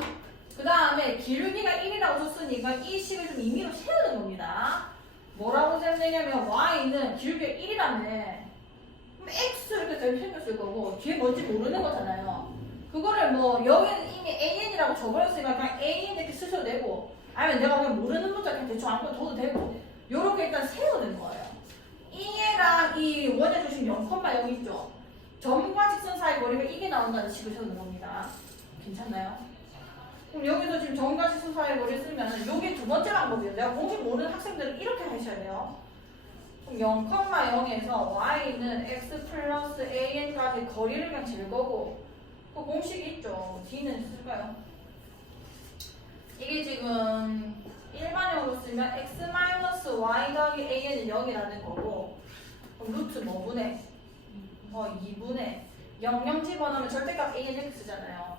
그 다음에 기울기가 1이라고 썼으니까 이 식을 좀 임의로 세우는 겁니다. 뭐라고 세면 되냐면 y는 기울기가 1이라며. 그럼 x 이렇게 생겼을 거고 뒤에 뭔지 모르는 거잖아요. 그거를 뭐 여기는 이미 an이라고 줘버렸으니까 그냥 an 이렇게 쓰셔도 되고 아니면 내가 그냥 모르는 문자 그냥 대충 아무거나 둬도 되고 요렇게 일단 세우는 거예요. 이 애랑 이 원의 중심 0,0 있죠? 점과 직선 사이 거리가 이게 나온다는 식을 세우는 겁니다. 괜찮나요? 그럼 여기서 지금 점과 직선 사이 거리를 쓰면 요게 두 번째 방법이에요. 내가 공식 모르는 학생들은 이렇게 하셔야 돼요. 그럼 0,0에서 y는 x 플러스 an까지 거리를 그냥 잴 거고 그 공식이 있죠. d는 쓸까요? 이게 지금 일반형으로 쓰면 x 마이너스 y 더하기 a는 0이라는 거고 그럼 루트 뭐분의 2분의 0 집어넣으면 절대값 a는 이렇게 쓰잖아요.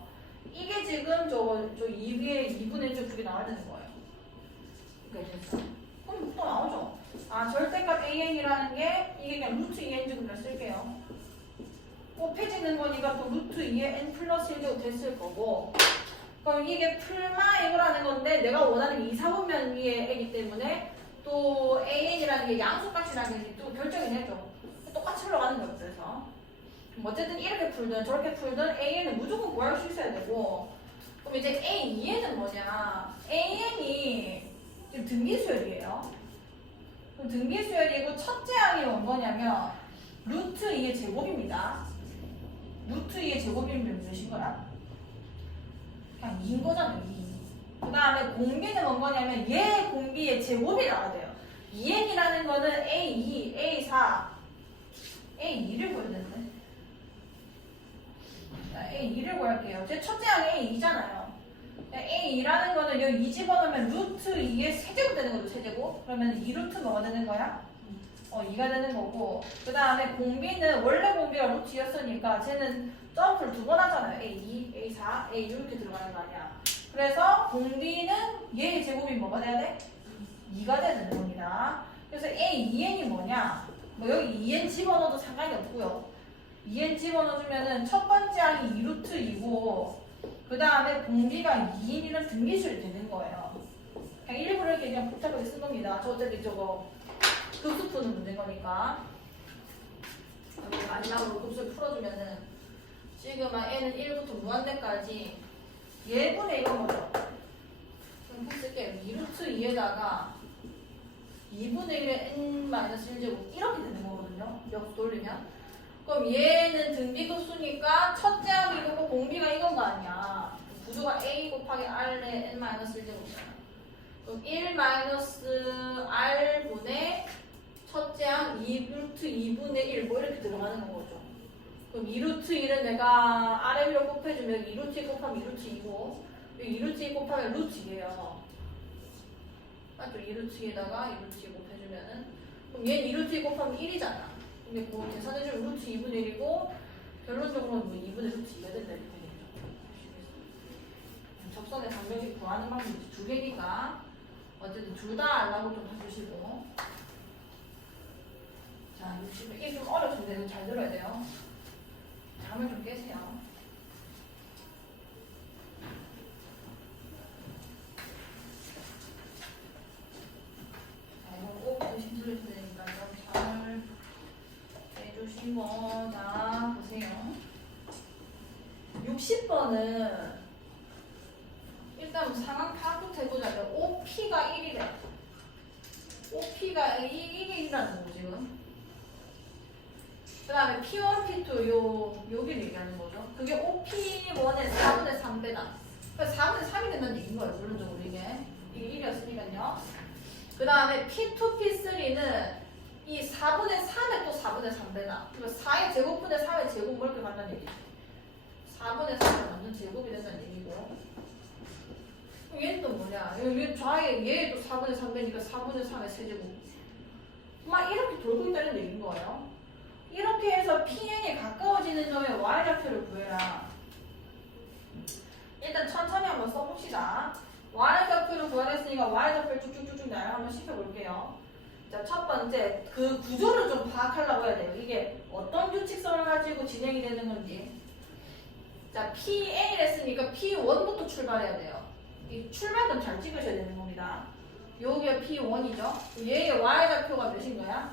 이게 지금 저 2위에 2분의 1쪽 두개 나와야 되는 거예요. 이렇게 됐어. 그럼 또 나오죠. 아 절대값 an이라는 게 이게 그냥 루트 2n 제곱이라 쓸게요. 곱해지는 거니까 또 루트 2의 n 플러스 1제곱 됐을 거고 그럼 이게 풀마 이거라는 건데 내가 원하는 2, 4분면 위에 애기 때문에 또 an이라는 게 양수값이라는 게 또 결정이 되죠. 똑같이 흘러가는 거예요. 그래서 어쨌든 이렇게 풀든 저렇게 풀든 an은 무조건 구할 수 있어야 되고 그럼 이제 a2n은 뭐냐 an이 지금 등비수열이에요. 그럼 등비수열이고 첫째 항이 뭔 거냐면 루트 2의 제곱입니다. 루트 2의 제곱이면 몇인 거야? 그냥 2인 거잖아요. 2. 그 다음에 공비는 뭔 거냐면 얘 공비의 제곱이 나와야 돼요. 2n이라는 거는 A2, A4, A2를 구해야 되는데 A2를 구할게요. 제 첫째 항이 A2잖아요. A2라는 거는 여기 2 집어넣으면 루트 2의 세제곱 되는 거죠. 세제곱. 그러면 2루트 뭐가 되는 거야? 2가 되는 거고 그 다음에 공비는 원래 공비가 루트였으니까 쟤는 점프를 두 번 하잖아요. A2, A4, A6 이렇게 들어가는 거 아니야. 그래서 공비는 얘의 제곱이 뭐가 돼야 돼? 2가 되는 겁니다. 그래서 A, 2n이 뭐냐? 뭐 여기 2n 집어넣어도 상관이 없고요. 2n 집어넣어주면은 첫 번째 항이 2루트 2고 그 다음에 공비가 2인이라는 등기술이 되는 거예요. 그냥 일부러 이렇게 그냥 복잡하게 쓴 겁니다. 저 어차피 저거 급수 푸는 문제인 거니까. 여기 마지막으로 급수를 풀어주면은 지금 n은 1부터 무한대까지 예분의 이건 뭐죠? 그럼 쓸게요. 2루트 2에다가 2분의 1의 n-1제곱 이렇게 되는 거거든요. 역수 돌리면. 그럼 얘는 등비급수니까 첫째 항이 이거고 공비가 이건 거 아니야. 구조가 a 곱하기 r의 n-1제곱이잖아. 그럼 1-r분의 첫째 항 2루트 2분의 1 뭐 이렇게 들어가는 거죠. 그럼 2루트 1은 내가 r의 위로 곱해주면 2루트 2 곱하면 2루트 2고 2루트 2 곱하면 루트 2예요. 맞죠? 2루트 2에다가 2루트 2 곱해주면은 그럼 얘는 2루트 2 곱하면 1이잖아. 근데 그거 계산해주면 루트 2분의 1이고 결론적으로는 뭐 2분의 루트 2가 된다 이렇게 되겠죠. 접선의 방정식 구하는 방법이 두 개니까 어쨌든 둘 다 알라고 좀 해주시고. 자, 60번. 이게 좀 어렵습니다. 잘 들어야 돼요. 잠을 좀 깨세요. 자, 이거 꼭 대신 들으셔야 되니까요. 잠을 깨주시고. 자, 보세요. 60번은 일단 상황 파악부터 해보자면 OP가 1이래. OP가 1이라는 거고 지금. 그 다음에 P1, P2 여기를 얘기하는 거죠. 그게 OP1의 4분의 3배다. 그러니까 4분의 3이 된다는 얘기인 거예요. 물론적으로 이게 1이었으니까요. 그 다음에 P2, P3는 이 4분의 3의 또 4분의 3배다. 그러니까 4의 제곱분의 3의 제곱 뭐 이렇게 간다는 얘기죠. 4분의 3을 완전 제곱이 된다는 얘기고. 얘는 또 뭐냐? 얘 좌에 얘도 4분의 3배니까 4분의 3의 세제곱. 막 이렇게 돌고 있다는 얘기인 거예요. 이렇게 해서 PN이 가까워지는 점의 y좌표를 구해라. 일단 천천히 한번 써봅시다. y좌표를 구하랬으니까 y좌표를 쭉쭉쭉쭉 나열 한번 시켜볼게요. 자, 첫 번째 그 구조를 좀 파악하려고 해야 돼요. 이게 어떤 규칙성을 가지고 진행이 되는 건지. 자, PN을 했으니까 P1부터 출발해야 돼요. 이 출발점 잘 찍으셔야 되는 겁니다. 여기가 P1이죠. 얘의 y좌표가 몇인 거야?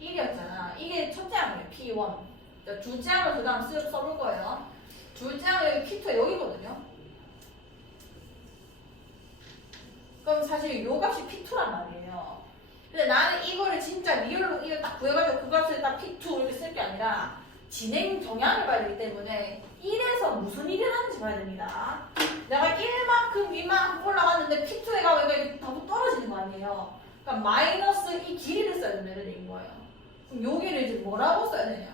1이었잖아. 이게 첫째 항이에요. P1. 자, 둘째 항을 그 다음 써볼 거예요. 둘째 항은 여기 P2가 여기거든요. 그럼 사실 요 값이 P2란 말이에요. 근데 나는 이거를 진짜 리얼로 이걸 딱 구해가지고 그 값을 딱 P2 이렇게 쓸 게 아니라 진행 정향을 봐야 되기 때문에 1에서 무슨 일이 일어나는지 봐야 됩니다. 내가 1만큼 위만큼 올라갔는데 P2에 가면 이게 답이 떨어지는 거 아니에요. 그러니까 마이너스 이 길이를 써야 된다는 얘기인 거예요. 그럼 여기를 이제 뭐라고 써야 되냐?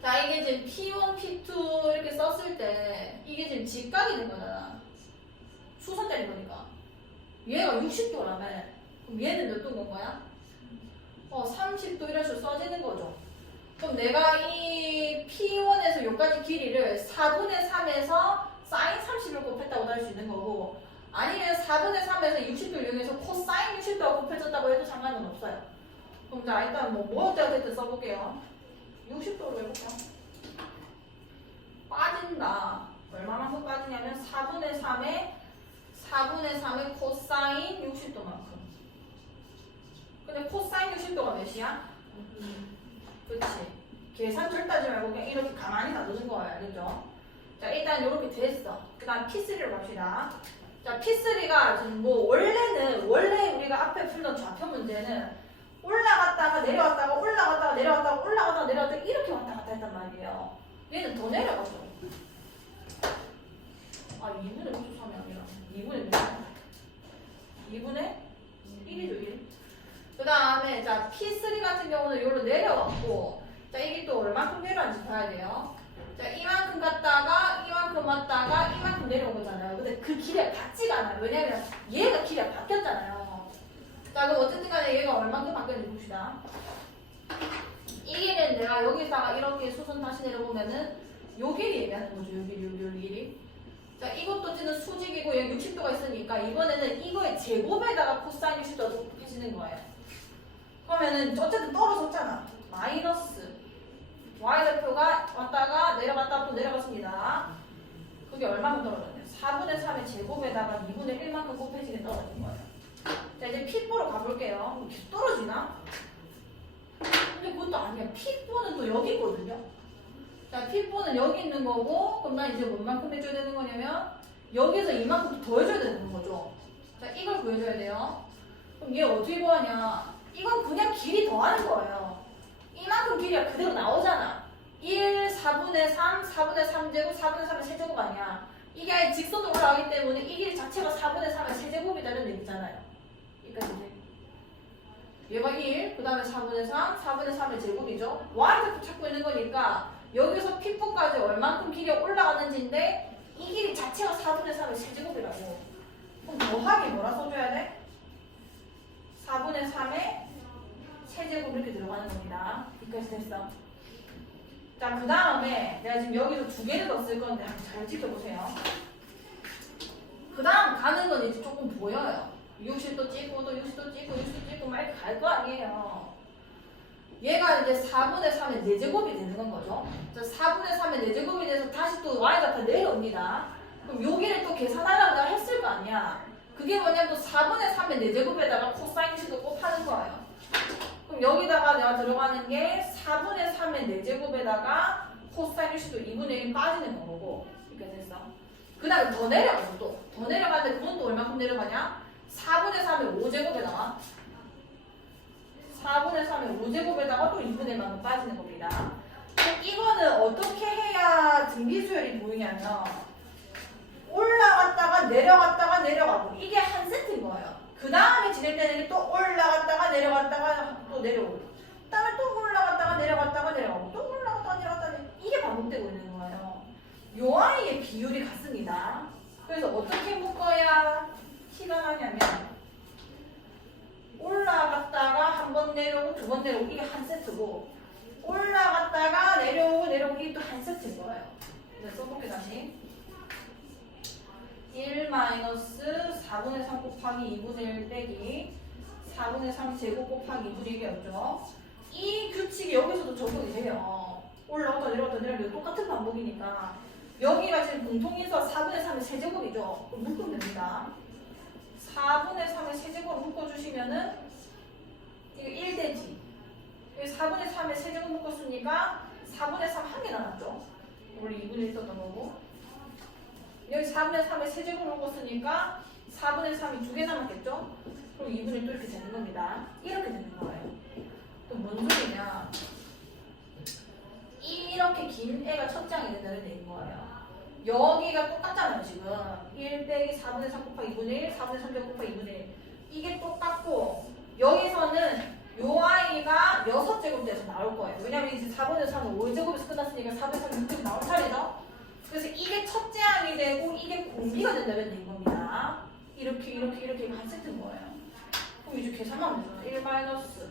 자, 이게 지금 P1, P2 이렇게 썼을 때 이게 지금 직각이 된 거잖아. 수선 때린 거니까. 얘가 60도라며. 그럼 얘는 몇 도인 거야? 30도 이런 식으로 써지는 거죠. 그럼 내가 이 P1에서 여기까지 길이를 4분의 3에서 사인 30을 곱했다고 할 수 있는 거고, 아니면 4분의 3에서 60도를 이용해서 코사인 60도가 곱해졌다고 해도 상관은 없어요. 그럼 자, 일단 뭐어때가 됐든 써볼게요. 60도로 해볼게요. 빠진다. 얼마만큼 빠지냐면 4분의 3의 코사인 60도만큼. 근데 코사인 60도가 몇이야? 그렇지. 계산줄 따지 말고 그냥 이렇게 가만히 놔두는 거야. 알겠죠? 자, 일단 이렇게 됐어. 그 다음 P3로 갑시다. 자, P3가 지금 원래 우리가 앞에 풀던 좌표 문제는 올라갔다가 내려왔다가 올라갔다가 내려왔다가 올라갔다가 내려왔다가 이렇게 왔다 갔다 했단 말이에요. 얘는 더 내려갔어. 2분의 53이 아니라 2분의 몇? 2분의 1이죠, 1. 그 다음에 자, P3 같은 경우는 여기로 내려왔고, 자, 이게 또 얼마큼 내려왔는지 봐야 돼요. 자, 이만큼 갔다가 이만큼 왔다가 이만큼 내려온 거잖아요. 근데 그 길이가 같지가 않아요. 왜냐면 얘가 길이가 바뀌었잖아요. 자, 그럼 어쨌든 간에 얘가 얼마큼 바뀌었는지 봅시다. 이 길이는 내가 여기다가 이렇게 수선 다시 내려보면은 요 길이 얘기하는 거죠. 요 길이, 요 길이. 자, 이것도 찌는 수직이고 여기 60도가 있으니까 이번에는 이거의 제곱에다가 코사인 60도가 똑똑해지는 거예요. 그러면은 어쨌든 떨어졌잖아. 마이너스 y좌표가 왔다가 내려갔다 또 내려갔습니다. 그게 얼마큼 떨어졌냐? 4분의 3의 제곱에다가 2분의 1만큼 곱해지게 떨어진 거예요. 자, 이제 P4로 가볼게요. 계속 떨어지나? 근데 그것도 아니야. P4는 또 여기 있거든요. 자, P4는 여기 있는 거고, 그럼 난 이제 뭔만큼 해줘야 되는 거냐면, 여기서 이만큼 더 해줘야 되는 거죠. 자, 이걸 구해줘야 돼요. 그럼 얘 어떻게 구하냐? 이건 그냥 길이 더하는 거예요. 이만큼 길이가 그대로 나오잖아. 1, 4분의 3, 4분의 3제곱, 4분의 3의 세제곱 아니야. 이게 아예 직선으로 올라가기 때문에 이 길 자체가 4분의 3의 세제곱이라는 얘기잖아요. 여기까지. 얘가 1, 그 다음에 4분의 3, 4분의 3의 제곱이죠. y좌표 찾고 있는 거니까 여기서 P4까지 얼만큼 길이 올라가는지인데 이 길이 자체가 4분의 3의 세제곱이라고. 그럼 더하기 뭐라 써줘야 돼? 4분의 3의 세제곱 이렇게 들어가는 겁니다. 여기까지 됐어. 자, 그 다음에 내가 지금 여기서 두 개를 더 쓸 건데 한번 잘 지켜보세요. 그 다음 가는 건 이제 조금 보여요. 60도 찍고 또 60도 찍고 60도 찍고 막 이렇게 갈 거 아니에요. 얘가 이제 4분의 3의 4제곱이 되는 건 거죠. 자, 4분의 3의 4제곱이 돼서 다시 또 y좌표 내려옵니다. 그럼 여기를 또 계산하려고 내가 했을 거 아니야. 그게 뭐냐면 또 4분의 3의 4제곱에다가 코사인 식을 곱하는 거예요. 그럼 여기다가 내가 들어가는 게 4분의 3의 4제곱에다가 코사인 60도 2분의 1 빠지는 거고. 이렇게 됐어. 그 다음에 더 내려가서 또. 더 내려가는데 그건 또 얼마큼 내려가냐? 4분의 3의 5제곱에다가 4분의 3의 5제곱에다가 또 2분의 1만큼 빠지는 겁니다. 이거는 어떻게 해야 등비수열이 보이냐면 올라갔다가 내려가고 이게 한 세트인 거예요. 그 다음에 지낼 때는 또 올라갔다가 내려갔다가 또 내려오고 그 다음에 또 올라갔다가 내려가고 또 올라갔다가 내려갔다가 이게 반복되고 있는 거예요. 요 아이의 비율이 같습니다. 그래서 어떻게 묶어야 티가 나냐면 올라갔다가 한 번 내려오고 두 번 내려오고 이게 한 세트고 올라갔다가 내려오고 이게 또 한 세트인 거예요. 네, 써볼게 다시. 1 4분의 3 곱하기 2분의 1 빼기 4분의 3 제곱 곱하기 2분의 1이었죠. 이 규칙이 여기서도 적용이 돼요. 올라갔다 내려갔다 똑같은 반복이니까 여기가 지금 공통인수가 4분의 3의 세제곱이죠. 그럼 묶으면 됩니다. 4분의 3의 세제곱을 묶어주시면은 이거 1되지. 여기 4분의 3의 세제곱 묶었으니까 4분의 3 한 개 남았죠. 원래 2분의 1 썼던 거고. 여기 4분의 3의 세제곱을 묶었으니까 4분의 3이 두 개 남았겠죠? 그럼 2분의 1 또 이렇게 되는 겁니다. 이렇게 되는 거예요. 그럼 뭔 소리냐? 이렇게 긴 애가 첫 장이 된다는 얘기인 거예요. 여기가 똑같잖아요, 지금. 1 빼기 4분의 3 곱하기 2분의 1, 4분의 3 제곱 곱하기 2분의 1. 이게 똑같고, 여기서는 요 아이가 6제곱 돼서 나올 거예요. 왜냐면 이제 4분의 3은 5제곱에서 끝났으니까 4분의 3은 6제곱 나올 차례죠? 그래서 이게 첫째 항이 되고, 이게 공비가 된다는 얘기인 겁니다. 이렇게 한 세트인 거예요. 그럼 이제 계산하면 되죠. 1 마이너스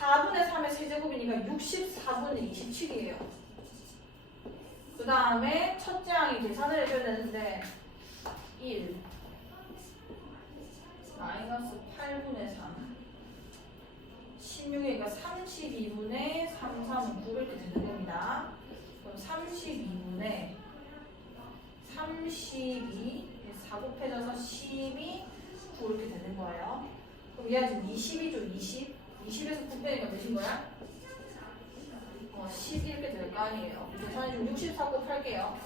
4분의 3의 세제곱이니까 64분의 27이에요. 그 다음에 첫째 항이 계산을 해줘야 되는데 1 마이너스 8분의 3 16이니까 32분의 3, 3은 9 이렇게 되는 겁니다. 그럼 32분의 32 4 곱해져서 12 9 이렇게 되는 거예요. 그럼 얘가 지금 20이죠. 20에서 9 빼니까 몇인 거야? 10 이렇게 될 거 아니에요. 계산이 좀 64 곱할게요.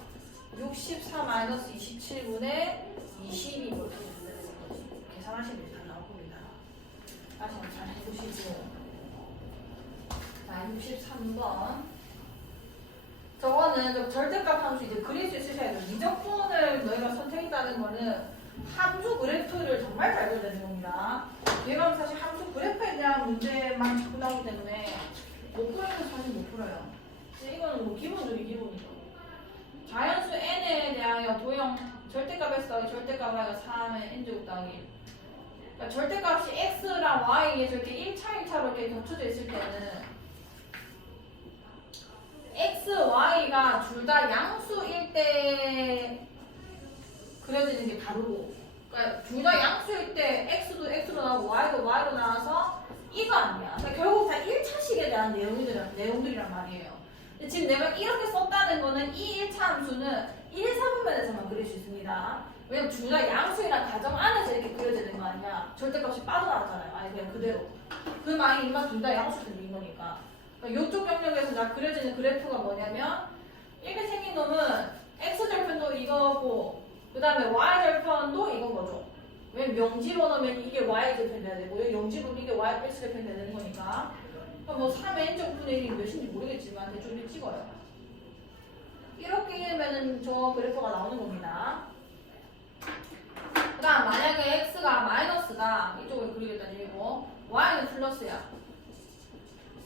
64 마이너스 27분의 22 이렇게 된다는 거지. 계산하시면 다 나올 겁니다. 다시 한번 잘 해보시고. 자, 63번. 저거는 절대값 함수 이제 그릴 수 있으셔야 돼요. 미적분을 너희가 선택했다는 거는 함수 그래프를 정말 잘 그려야 되는 겁니다. 얘가 사실 함수 그래프에 대한 문제만 자꾸 나오기 때문에 못 풀어도 사실 못 풀어요. 근데 이거는 뭐 기본 중에 기본이죠. 자연수 n에 대하여 도형 절대값에서 더하기 절대값을 하여 3의 n제곱 더하기 1. 그러니까 절대값이 x랑 y에 이렇게 1차 1차로 이렇게 겹쳐져 있을 때는 x, y가 둘 다 양수일 때 그려지는 게 다르고, 그러니까 둘 다 양수일 때 x도 x로 나오고 y도 y로 나와서 이거 아니야. 그러니까 결국 다 1차식에 대한 내용들이란 말이에요. 근데 지금 내가 이렇게 썼다는 거는 이 1차 함수는 1, 4분면에서만 그릴 수 있습니다. 왜냐면 둘 다 양수이나 가정 안에서 이렇게 그려지는 거 아니야. 절대값이 빠져나왔잖아요. 아니 그냥 그대로. 그 말이 인마 둘 다 양수 들린 거니까. 그러니까 이쪽 영역에서 나 그려지는 그래프가 뭐냐면 이렇게 생긴 놈은 x절편도 이거고 그 다음에 y절편도 이건 거죠. 왜냐면 명지로 넣으면 이게 y절편 돼야 되고 영지로 이게 x절편 돼야 되는 거니까. 뭐 3의 n제곱분의 1이 몇인지 모르겠지만 대충 이렇게 찍어요. 이렇게 되면은 저 그래프가 나오는 겁니다. 그 다음 만약에 x가 마이너스다 이쪽을 그리겠다는 얘기고 y는 플러스야.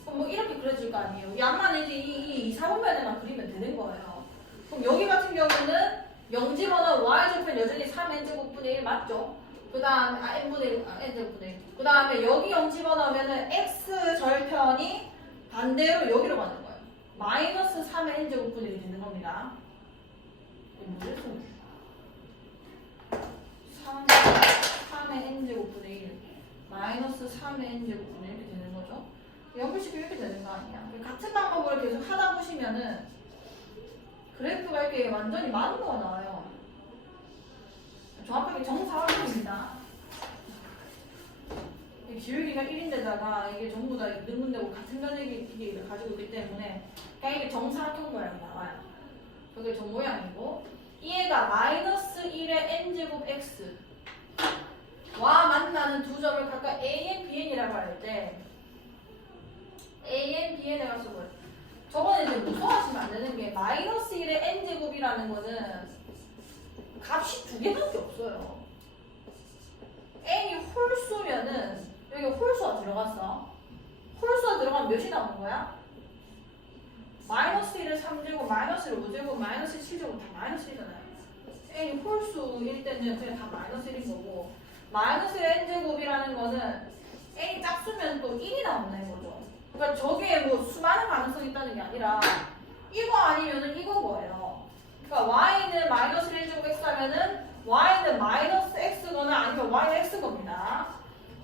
그럼 뭐 이렇게 그려질 거 아니에요. 양만 이제 이 4분면에만 그리면 되는 거예요. 그럼 여기 같은 경우는 영지번호 y절편 여전히 3n제곱분의 1 맞죠? 그 다음에 n분의 1, n제곱분의 1. 그 다음에 여기 영지번호면은 x절편이 반대로 여기로 가는 거예요. 마이너스 3의 n제곱분의 1이 되는 겁니다. 이게 뭐지? 3의 n제곱분의 1 마이너스 3의 n제곱분의 1이 되는 거죠. 연필식이 이렇게 되는 거 아니야. 같은 방법으로 계속 하다 보시면은 그래프가 이렇게 완전히 많은 거가 나와요. 정확하게 정사각형입니다. 기울기가 1인데다가 이게 전부 다 능분되고 같은 면積가지고 있기 때문에 그러니까 이게 정사각형 모양이 나와요. 그게 저 모양이고 얘가 마이너스 1의 n제곱 x 와 만나는 두 점을 각각 an, bn이라고 할 때 an, bn이라고 쓰고요. 저번에 이제 무서워하시면 안 되는 게 마이너스 1의 n제곱이라는 거는 값이 두 개밖에 없어요. n이 홀수면은 여기 홀수가 들어갔어. 홀수가 들어가면 몇이 나오는 거야? 마이너스 1을 3제곱, 마이너스 1을 5제곱, 마이너스 7제곱 다 마이너스 1이잖아요. n이 홀수일 때는 그냥 다 마이너스 1인 거고 마이너스 1의 n제곱이라는 거는 n이 짝수면 또 1이 나온다는 거죠. 그러니까 저게 뭐 수많은 가능성이 있다는 게 아니라 이거 아니면은 이건 거예요. 그러니까 y는 마이너스 1제곱 x 하면은 y는 마이너스 x거나 아니면 y는 x 겁니다.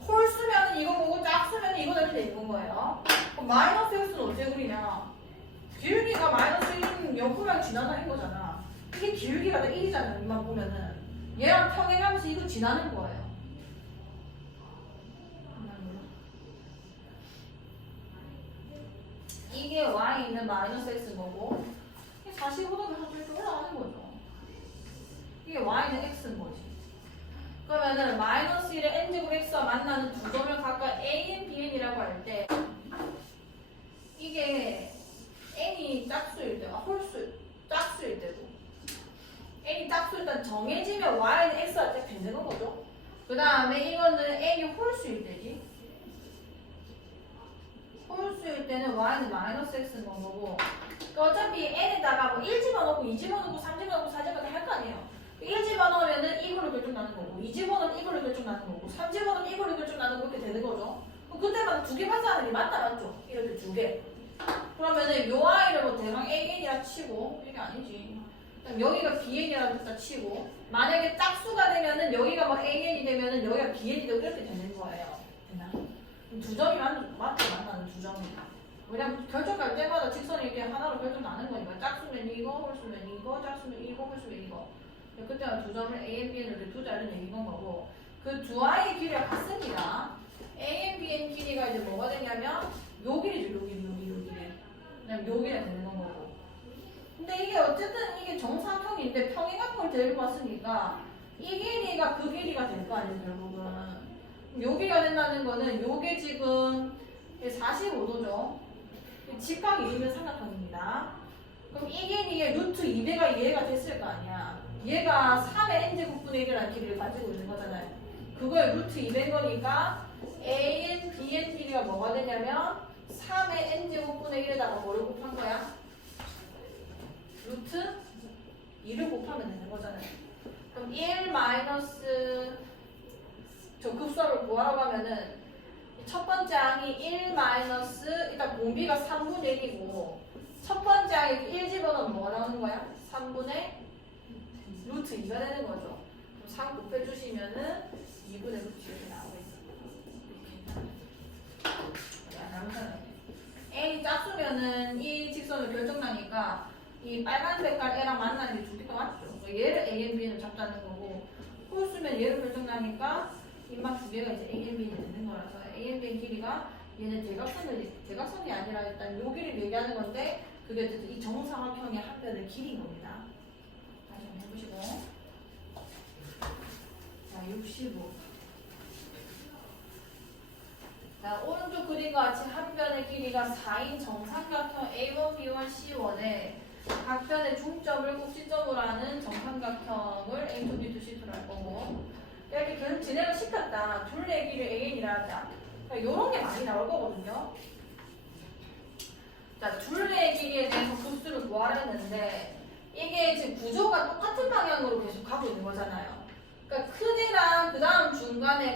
홀수면은 이거 보고 짝수면은 이거 이렇게 되는 거예요. 그럼 마이너스 x는 어떻게 그리냐? 기울기가 마이너스 1인 옆으로 지나는 거잖아. 이게 기울기가 다 1이잖아요. 이만 보면은 얘랑 평행하면서 이거 지나는 거예요. 이게 y는 마이너스 x인 거고 45도면 이렇게 올라가는 거죠. 이게 y는 x인 거지. 그러면은 마이너스 1의 n제곱 x와 만나는 두 점을 각각 a, bn이라고 할 때 이게 n이 짝수일 때와 홀수 짝수일 때고 n이 짝수일 때 정해지면 y는 x가 딱 되는 거죠. 그 다음에 이거는 n이 홀수일 때지. 홀수일 때는 y는 마이너스 x인 거고 그러니까 어차피 n에다가 뭐 1 집어넣고 2 집어넣고 3 집어넣고 4 집어넣고 할 거 아니에요. 1 집어넣으면은 이걸로 결정나는 거고 2 집어넣으면 이걸로 결정나는 거고 3 집어넣으면 이걸로 결정나는 거 그렇게 되는 거죠. 그럼 그때마다 두 개 발사하는 게 맞다 맞죠? 이렇게 두 개. 그러면은 요 i를 뭐 대강 an이라 치고 이게 아니지. 그럼 여기가 bn이라고 일단 치고 만약에 짝수가 되면은 여기가 뭐 an이 되면은 여기가 bn이 되고 이렇게 되는 거예요. 됐나? 두 점이 맞죠? 만나는 두 점이다. 왜냐면 결정할 때마다 직선이 이렇게 하나로 결정 나는 거니까 짝수면 이거, 홀수면 이거, 짝수면 이거, 홀수면 이거. 그때는 두 점을 a, n, bn을 이렇게 두자 이런 얘기인 거고 그 두 i의 길이가 같습니다. a, n, bn 길이가 이제 뭐가 되냐면 요 길이죠. 요 길이, 요 길이, 요 길이. 그냥 요 길이가 되는 거고. 근데 이게 어쨌든 이게 정사각형인데 평행각형을 데리고 왔으니까 이 길이가 그 길이가 될 거 아니에요, 결국은. 요 길이가 된다는 거는 요게 지금 45도죠. 직각이 있는 삼각형입니다. 그럼 이 길이의 루트 2배가 얘가 됐을 거 아니야. 얘가 3의 n제곱분의 1이라는 길이를 가지고 있는 거잖아요. 그거의 루트 2배인 거니까 an, bn 길이가 뭐가 되냐면 3의 n제곱분의 1에다가 뭐를 곱한 거야? 루트 2를 곱하면 되는 거잖아요. 그럼 1 마이너스 저 급수합을 구하라고 하면은 첫 번째 항이 1 마이너스 일단 공비가 3분의 1이고 첫 번째 항에 1 집어넣으면 뭐가 나오는 거야? 3분의 루트 2가 되는 거죠. 그럼 3 곱해주시면은 2분의 루트 2가 나오겠죠. A 짝수면은 이 직선을 결정나니까 이 빨간 색깔 A랑 만나는 게 두 개가 맞죠. 얘를 A, N, B를 잡자는 거고 홀수면 얘를 결정나니까 이만 두 개가 이제 A, N, B가 되는 거라서 A, N, B 길이가 얘는 대각선이 아니라 일단 요 길이를 얘기하는 건데 그게 어쨌든 이 정사각형의 한 변의 길이인 겁니다. 다시 한번 해보시고 자 65. 자, 오른쪽 그림과 같이 한 변의 길이가 4인 정삼각형 A1, B1, C1에 각 변의 중점을 꼭지점으로 하는 정삼각형을 A2, B2, C2로 할 거고 이렇게 계속 진행을 시켰다. 둘의 길이 AN이라 하자. 그러니까 이런 게 많이 나올 거거든요. 자, 둘의 길이에 대해서 구수를 구하려 했는데 이게 지금 구조가 똑같은 방향으로 계속 가고 있는 거잖아요. 그러니까 큰 애랑 그 다음 중간에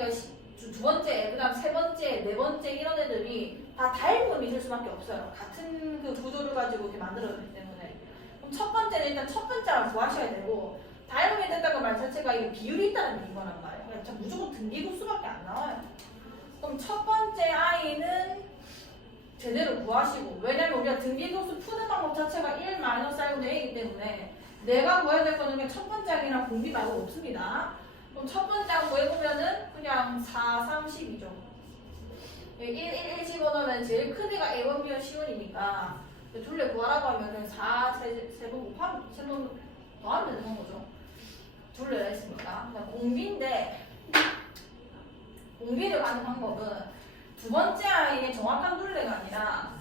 두 번째, 그 다음 세 번째, 네 번째 이런 애들이 다 닮음이 될 수밖에 없어요. 같은 그 구조를 가지고 이렇게 만들어졌기 때문에. 그럼 첫 번째는 일단 첫 번째랑 구하셔야 되고 닮음이 됐다는 말 자체가 이게 비율이 있다는 얘기인 거란 말이에요. 그러니까 무조건 등비급수밖에 안 나와요. 그럼 첫 번째 아이는 제대로 구하시고 왜냐면 우리가 등비급수 푸는 방법 자체가 1-R분의 A이기 때문에 내가 구해야 될 거는 그냥 첫 번째 항이랑 공비 말고 없습니다. 그럼 첫 번째 항 구해보면은 그냥 4, 30이죠. 1 집어넣으면 제일 큰 애가 A1, B1, C1이니까 둘레 구하라고 하면 그냥 4, 3번 곱하면 3번 더하면 되는 거죠. 둘레가 있으니까. 공비인데 공비를 가는 방법은 두 번째 아이의 정확한 둘레가 아니라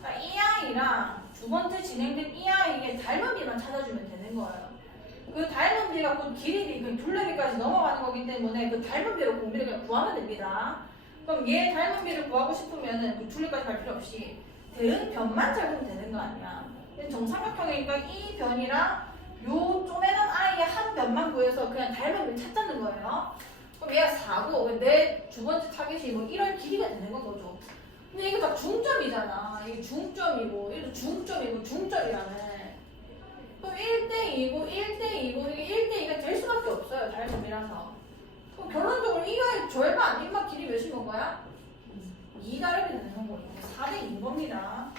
그러니까 이 아이랑 두 번째 진행된 이 아이의 닮은 비만 찾아주면 되는 거예요. 그 닮은 비가 곧 길이 그 둘레비까지 넘어가는 거기 때문에 그 닮은 비로 공비를 그냥 구하면 됩니다. 그럼 얘 닮은 비를 구하고 싶으면은 그 둘레까지 갈 필요 없이 대응 변만 잡으면 되는 거 아니야. 정삼각형이니까 이 변이랑 요 쪼매난 아이의 한 변만 구해서 그냥 닮은 비를 찾자는 거예요. 그럼 얘가 4고 내 두 번째 타겟이 뭐 이런 길이가 되는 건 거죠. 근데 이거 다 중점이잖아. 이게 중점이고 얘도 중점이고 중점이라네. 그럼 1대2고 1대2고 이게 1대2가 될 수밖에 없어요. 닮음이라서. 그럼 결론적으로 이거의 절반 입막 길이 몇인 건가요? 2가 이렇게 되는 거예요. 4대2인 겁니다.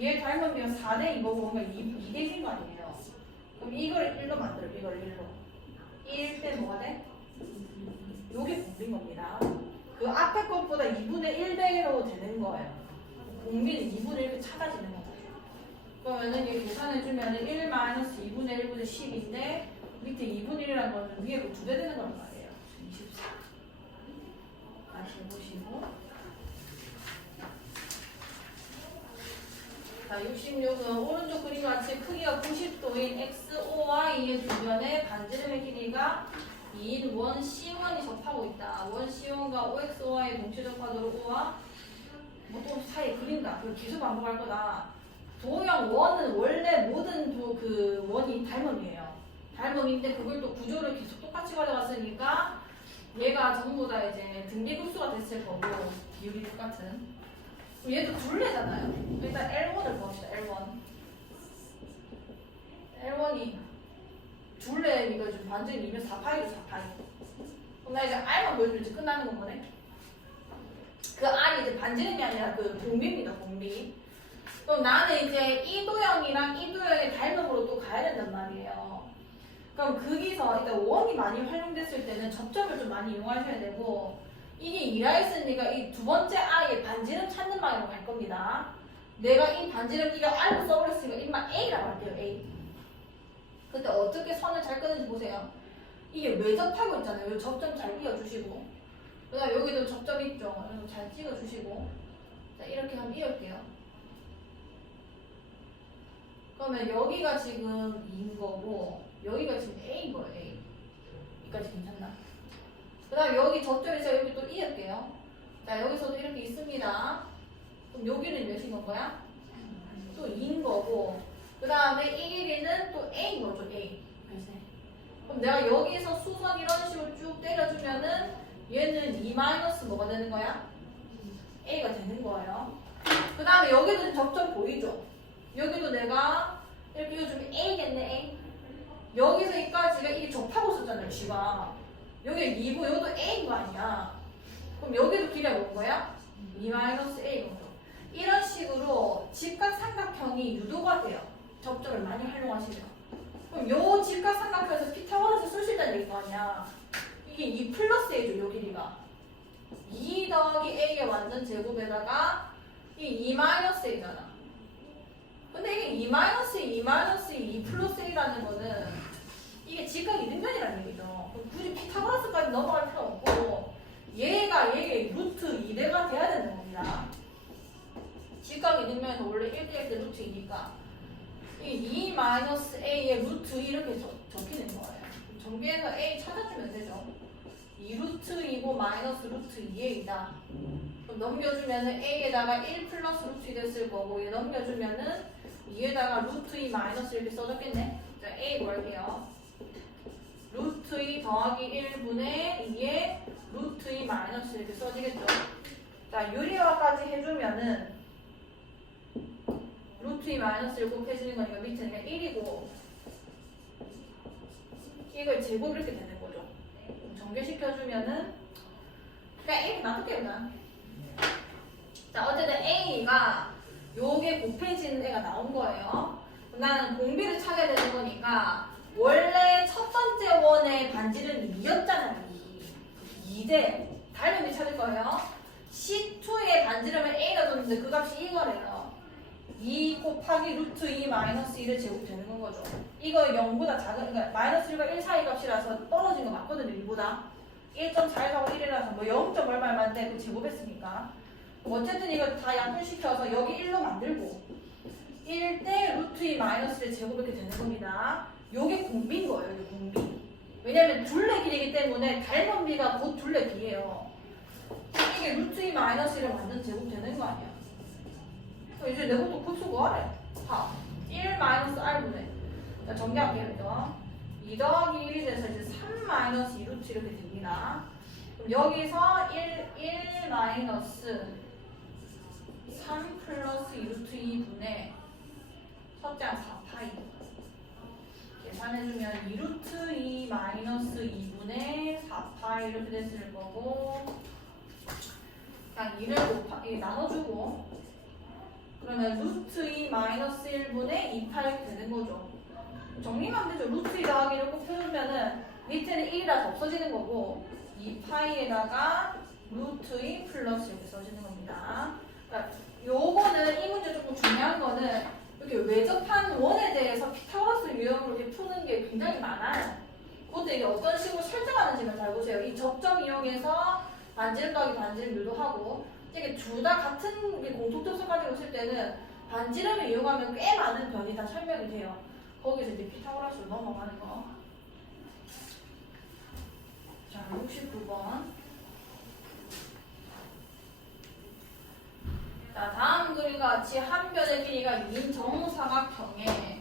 얘 닮음이가 4대2거고 뭔가 2대인 거 아니에요. 그럼 이걸 1로 만들어. 이걸 1로. 1대 뭐가 돼? 요게 공비인 겁니다. 그 앞에 것보다 2분의 1배로 되는 거예요. 공비는 2분의 1로 찾아지는 거예요. 그러면은 이게 계산해주면은 1-2분의 1분의 10인데 밑에 2분의 1이라는 거는 위에 그 2배 되는 거란 말이에요. 24. 다시 해보시고. 자, 66은 오른쪽 그림과 같이 크기가 90도인 XOY의 주변에 반지름의 길이가 2인 원 C1이 접하고 있다. 원 C1과 OXOY의 동시 접하도록 O와 또 사이에 그린다. 그걸 계속 반복할 거다. 도형 원은 원래 모든 그 원이 닮음이에요. 닮음인데 그걸 또 구조를 계속 똑같이 가져갔으니까 얘가 전부 다 이제 등비급수가 됐을 거고 비율이 똑같은. 얘도 둘레잖아요. 일단 L1을 봅시다. L1이 둘레 이거 좀 반지름 2면 4파이죠. 4파이. 그럼 나 이제 R만 보여주면 이제 끝나는 건 거네. 그 R이 이제 반지름이 아니라 그 공비입니다. 공비. 그럼 나는 이제 이 도형이랑 이 도형의 닮음으로 또 가야 된단 말이에요. 그럼 거기서 일단 원이 많이 활용됐을 때는 접점을 좀 많이 이용하셔야 되고 이게 2라 했으니까 이 두 번째 R의 반지름 찾는 방향으로 갈 겁니다. 내가 이 반지름 이가 R로 써버렸으니까 이만 A라고 할게요. A. 근데 어떻게 선을 잘 끄는지 보세요. 이게 왜 접하고 있잖아요. 여기 접점 잘 이어주시고 그 다음 여기도 접점 있죠. 그래서 잘 찍어주시고 자 이렇게 한번 이을게요. 그러면 여기가 지금 2인 거고 여기가 지금 A인 거예요. A. 여기까지 괜찮나? 그 다음 여기 접점이 있어요. 여기 또 이을게요. 자 여기서도 이렇게 있습니다. 그럼 여기는 몇인 거야? 또 2인 거고 그 다음에 이 길이는 또 A인 거죠. A. 그럼 내가 여기서 수선 이런 식으로 쭉 때려주면은 얘는 2 마이너스 뭐가 되는 거야? A가 되는 거예요. 그 다음에 여기도 접점 보이죠? 여기도 내가 이렇게 이거 좀 A겠네 A. 여기서 여기까지가 이게 접하고 있었잖아요 G가. 여기 2부 여기도 A인 거 아니야. 그럼 여기도 길이가 뭔 거야? 2-A인 거죠. 이런 식으로 직각삼각형이 유도가 돼요. 접점을 많이 활용하시면. 그럼 요 직각삼각형에서 피타고라스 쓸 수 있다는 얘기 거 아니야. 이게 2 플러스 A죠, 요 길이가. 2 더하기 A의 완전 제곱에다가 이 2 마이너스 A잖아. 근데 이게 2 마이너스 2 마이너스 2 플러스 A라는 거는 이게 직각 이등변이라는 얘기죠. 그럼 굳이 피타고라스까지 넘어갈 필요 없고 얘가 얘의 루트 2배가 돼야 되는 겁니다. 직각 이등변에서 원래 1대1 때 루트 2니까 이 2 마이너스 A의 루트 2 이렇게 적히는 거예요. 정비해서 A 찾아주면 되죠. 2 루트 2고 마이너스 루트 2A이다. 그럼 넘겨주면은 A에다가 1 플러스 루트 2 됐을 거고 얘 넘겨주면은 2에다가 루트 2 마이너스 이렇게 써줬겠네. 자, A 구할게요. 루트 2 더하기 1분의 2에 루트 2 마이너스 이렇게 써지겠죠. 자, 유리화까지 해주면은 루트 2 마이너스 1 곱해주는 거니까 밑에는 그냥 1이고 이걸 제곱 이렇게 되는 거죠. 전개시켜주면은 그냥 1이 놔둘게요. 자, 어쨌든 A가 요게 곱해지는 애가 나온 거예요. 나는 공비를 찾아야 되는 거니까 원래 첫 번째 원의 반지름이 2였잖아요. 2대 다른 비 찾을 거예요. C2의 반지름을 A가 줬는데 그 값이 이거래요. 2 곱하기 루트 2 마이너스 1을 제곱되는 건 거죠. 이거 0보다 작은, 그러니까 마이너스 1과 1 사이 값이라서 떨어진 거 맞거든요. 1보다 1.4하고 1이라서 뭐 0. 얼마인데 그 제곱했으니까. 어쨌든 이거 다 약분시켜서 여기 1로 만들고 1대 루트 2 마이너스 1 제곱 이렇게 되는 겁니다. 요게 공비인 거예요. 이게 공비. 왜냐면 둘레 길이기 때문에 닮은 비가 곧 둘레 비예요. 이게 루트 2 마이너스 1을 완전 제곱 되는 거 아니야. 이제 내 것도 급수 구하래. 1 마이너스 R분의. 자, 정리할게요. 2 더하기 1이 돼서 이제 3 마이너스 2 루트 이렇게 됩니다. 그럼 여기서 1 마이너스 3 플러스 2 루트 2분의 첫째 항 4파이. 계산해주면 2 루트 2 마이너스 2분의 4파이 이렇게 됐을 거고 그냥 2를 나눠주고 그러면 루트 2 마이너스 1분의 2파이 되는 거죠. 정리만 되죠. 루트 2 더하기를 꼭 해주면은 밑에는 1이라서 없어지는 거고 2파이에다가 루트 2 플러스 이렇게 써지는 겁니다. 그러니까 요거는 이 문제 조금 중요한 거는 이렇게 외접한 원에 대해서 피타고라스 유형으로 이렇게 푸는 게 굉장히 많아요. 그것도 이게 어떤 식으로 설정하는지만 잘 보세요. 이 접점 이용해서 반지름 더하기 반지름 유도하고 이게 둘 다 같은 공통점수 가지고 있을 때는 반지름을 이용하면 꽤 많은 변이 다 설명이 돼요. 거기서 이제 피타고라스로 넘어가는 거. 자, 69번. 자, 다음 그림과 같이 한 변의 길이가 2인 정사각형의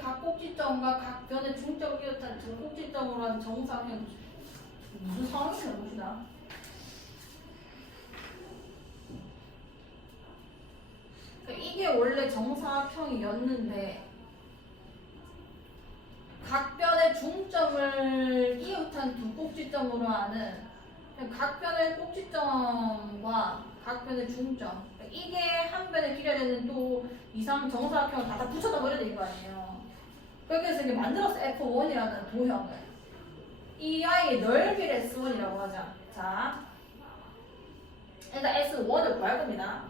각 꼭지점과 각 변의 중점을 비롯한 두 꼭지점으로 한 정사각형. 무슨 상황이냐 봅시다. 이게 원래 정사각형이었는데 각 변의 중점을 이웃한 두 꼭지점으로 하는 각 변의 꼭지점과 각 변의 중점 이게 한 변의 길이가 되는 또 이상 정사각형을 다 붙여다 버려야 될 거 아니에요. 그렇게 해서 이게 만들었어. F1이라는 도형을 이 아이의 넓이를 S1이라고 하자. 자, 일단 S1을 구할 겁니다.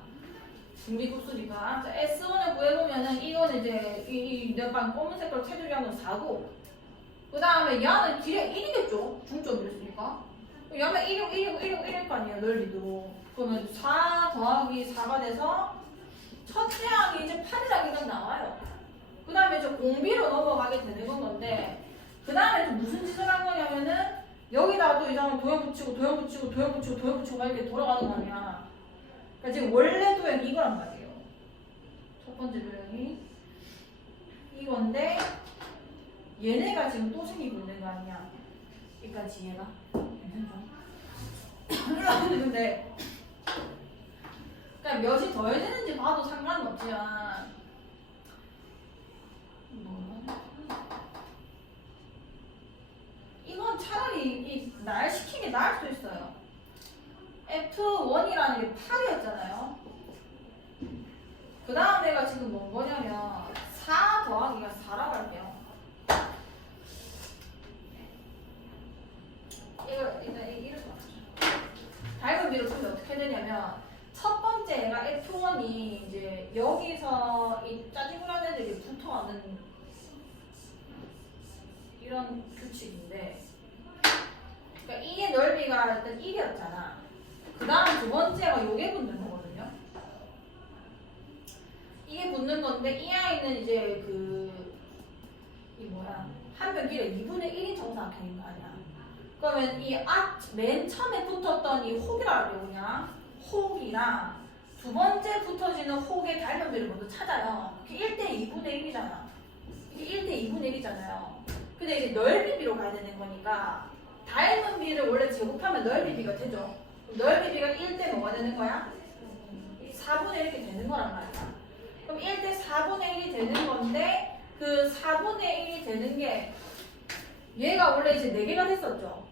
중비급수니까. 자, S1을 구해보면은 이거는 이제 내가 검은 색깔로 테두리 한 건 4고 그 다음에 얘는 길이가 1이겠죠? 중점이었으니까. 얘는 1이고 거 아니에요, 넓이도. 그러면 4 더하기 4가 돼서 첫째 항이 이제 8이라기가 나와요. 그 다음에 이제 공비로 넘어가게 되는 건데 그 다음에 무슨 짓을 한 거냐면은 여기다가 또 이상한 도형 붙이고 막 이렇게 돌아가는 거 아니야. 그러니까 지금 원래 도형이 이거란 말이에요. 첫 번째 도형이 이건데 얘네가 지금 또 생기고 있는 거 아니야. 여기까지 얘가. 근데 그러니까 그냥 몇이 더해지는지 봐도 상관은 없지만 이건 차라리 날 시킨 게 나을 수도 있어요. F1이라는 게 8이었잖아요. 그 다음 내가 지금 뭔 거냐면 4 더하기가 4라고 할게요. 이거 일단 이렇게 밝은 비로 풀면 어떻게 되냐면 첫 번째 애가 F1이 이제 여기서 이 짜지구란 애들이 붙어가는 이런 규칙인데, 그러니까 이게 넓이가 일단 1이었잖아. 그 다음 두 번째가 요게 붙는 거거든요. 이게 붙는 건데 이 아이는 이제 한 변기가 2분의 1인 정사각형인 거 아니야. 그러면 맨 처음에 붙었던 이 혹이라고 그냥 혹이랑 두 번째 붙어지는 혹의 닮은비를 먼저 찾아요. 그게 1대 2분의 1이잖아. 이게 1대 2분의 1이잖아요. 근데 이제 넓이비로 가야 되는 거니까 닮은비를 원래 제곱하면 넓이비가 되죠. 넓이비가 1대 뭐가 되는 거야? 4분의 1 이렇게 되는 거란 말이야. 그럼 1대 4분의 1이 되는 건데 그 4분의 1이 되는 게 얘가 원래 이제 4개가 됐었죠.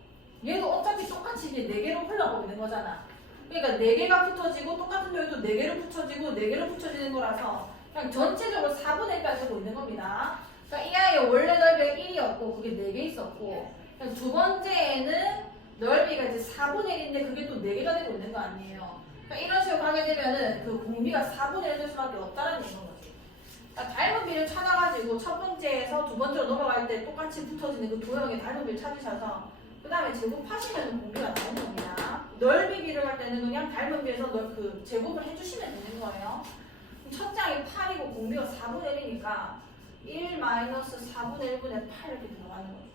얘도 어차피 똑같이 이제 4개로 흘러가고 있는 거잖아. 그러니까 4개가 붙어지고 똑같은 여기도 4개로 붙여지고 4개로 붙여지는 거라서 그냥 전체적으로 4분의 1까지 되고 있는 겁니다. 그러니까 이 아이의 원래 넓이가 1이었고 그게 4개 있었고 두 번째에는 넓이가 이제 4분의 1인데 그게 또 4개가 되고 있는 거 아니에요. 그러니까 이런 식으로 가게 되면은 그 공비가 4분의 1 될 수밖에 없다는 얘기인 거지. 그러니까 닮은 비를 찾아가지고 첫 번째에서 두 번째로 넘어갈 때 똑같이 붙어지는 그 도형의 닮은 비를 찾으셔서 그 다음에 제곱하시면 공비가 나오는 겁니다. 넓이 비를 할 때는 그냥 닮은 비에서 그 제곱을 해주시면 되는 거예요. 첫 장이 8이고 공비가 4분의 1이니까 1 마이너스 4분의 1분의 8 이렇게 들어가는 거죠.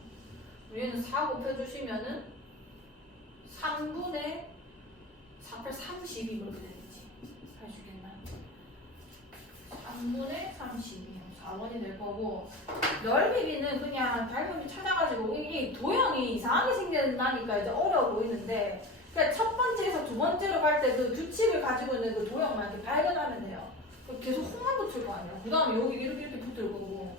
얘는 4 곱해주시면은 3분의 4, 8, 32 그렇게 되겠지. 할 수 있겠나? 3분의 32, 4번이 될 거고 넓이비는 그냥 닮은비 찾아가지고 이 도형이 이상하게 생긴다니까 이제 어려워 보이는데 그러니까 첫 번째에서 두 번째로 갈 때 그 규칙을 가지고 있는 그 도형만 이렇게 발견하면 돼요. 계속 홍만 붙을 거 아니야. 그 다음에 여기 이렇게 붙을 거고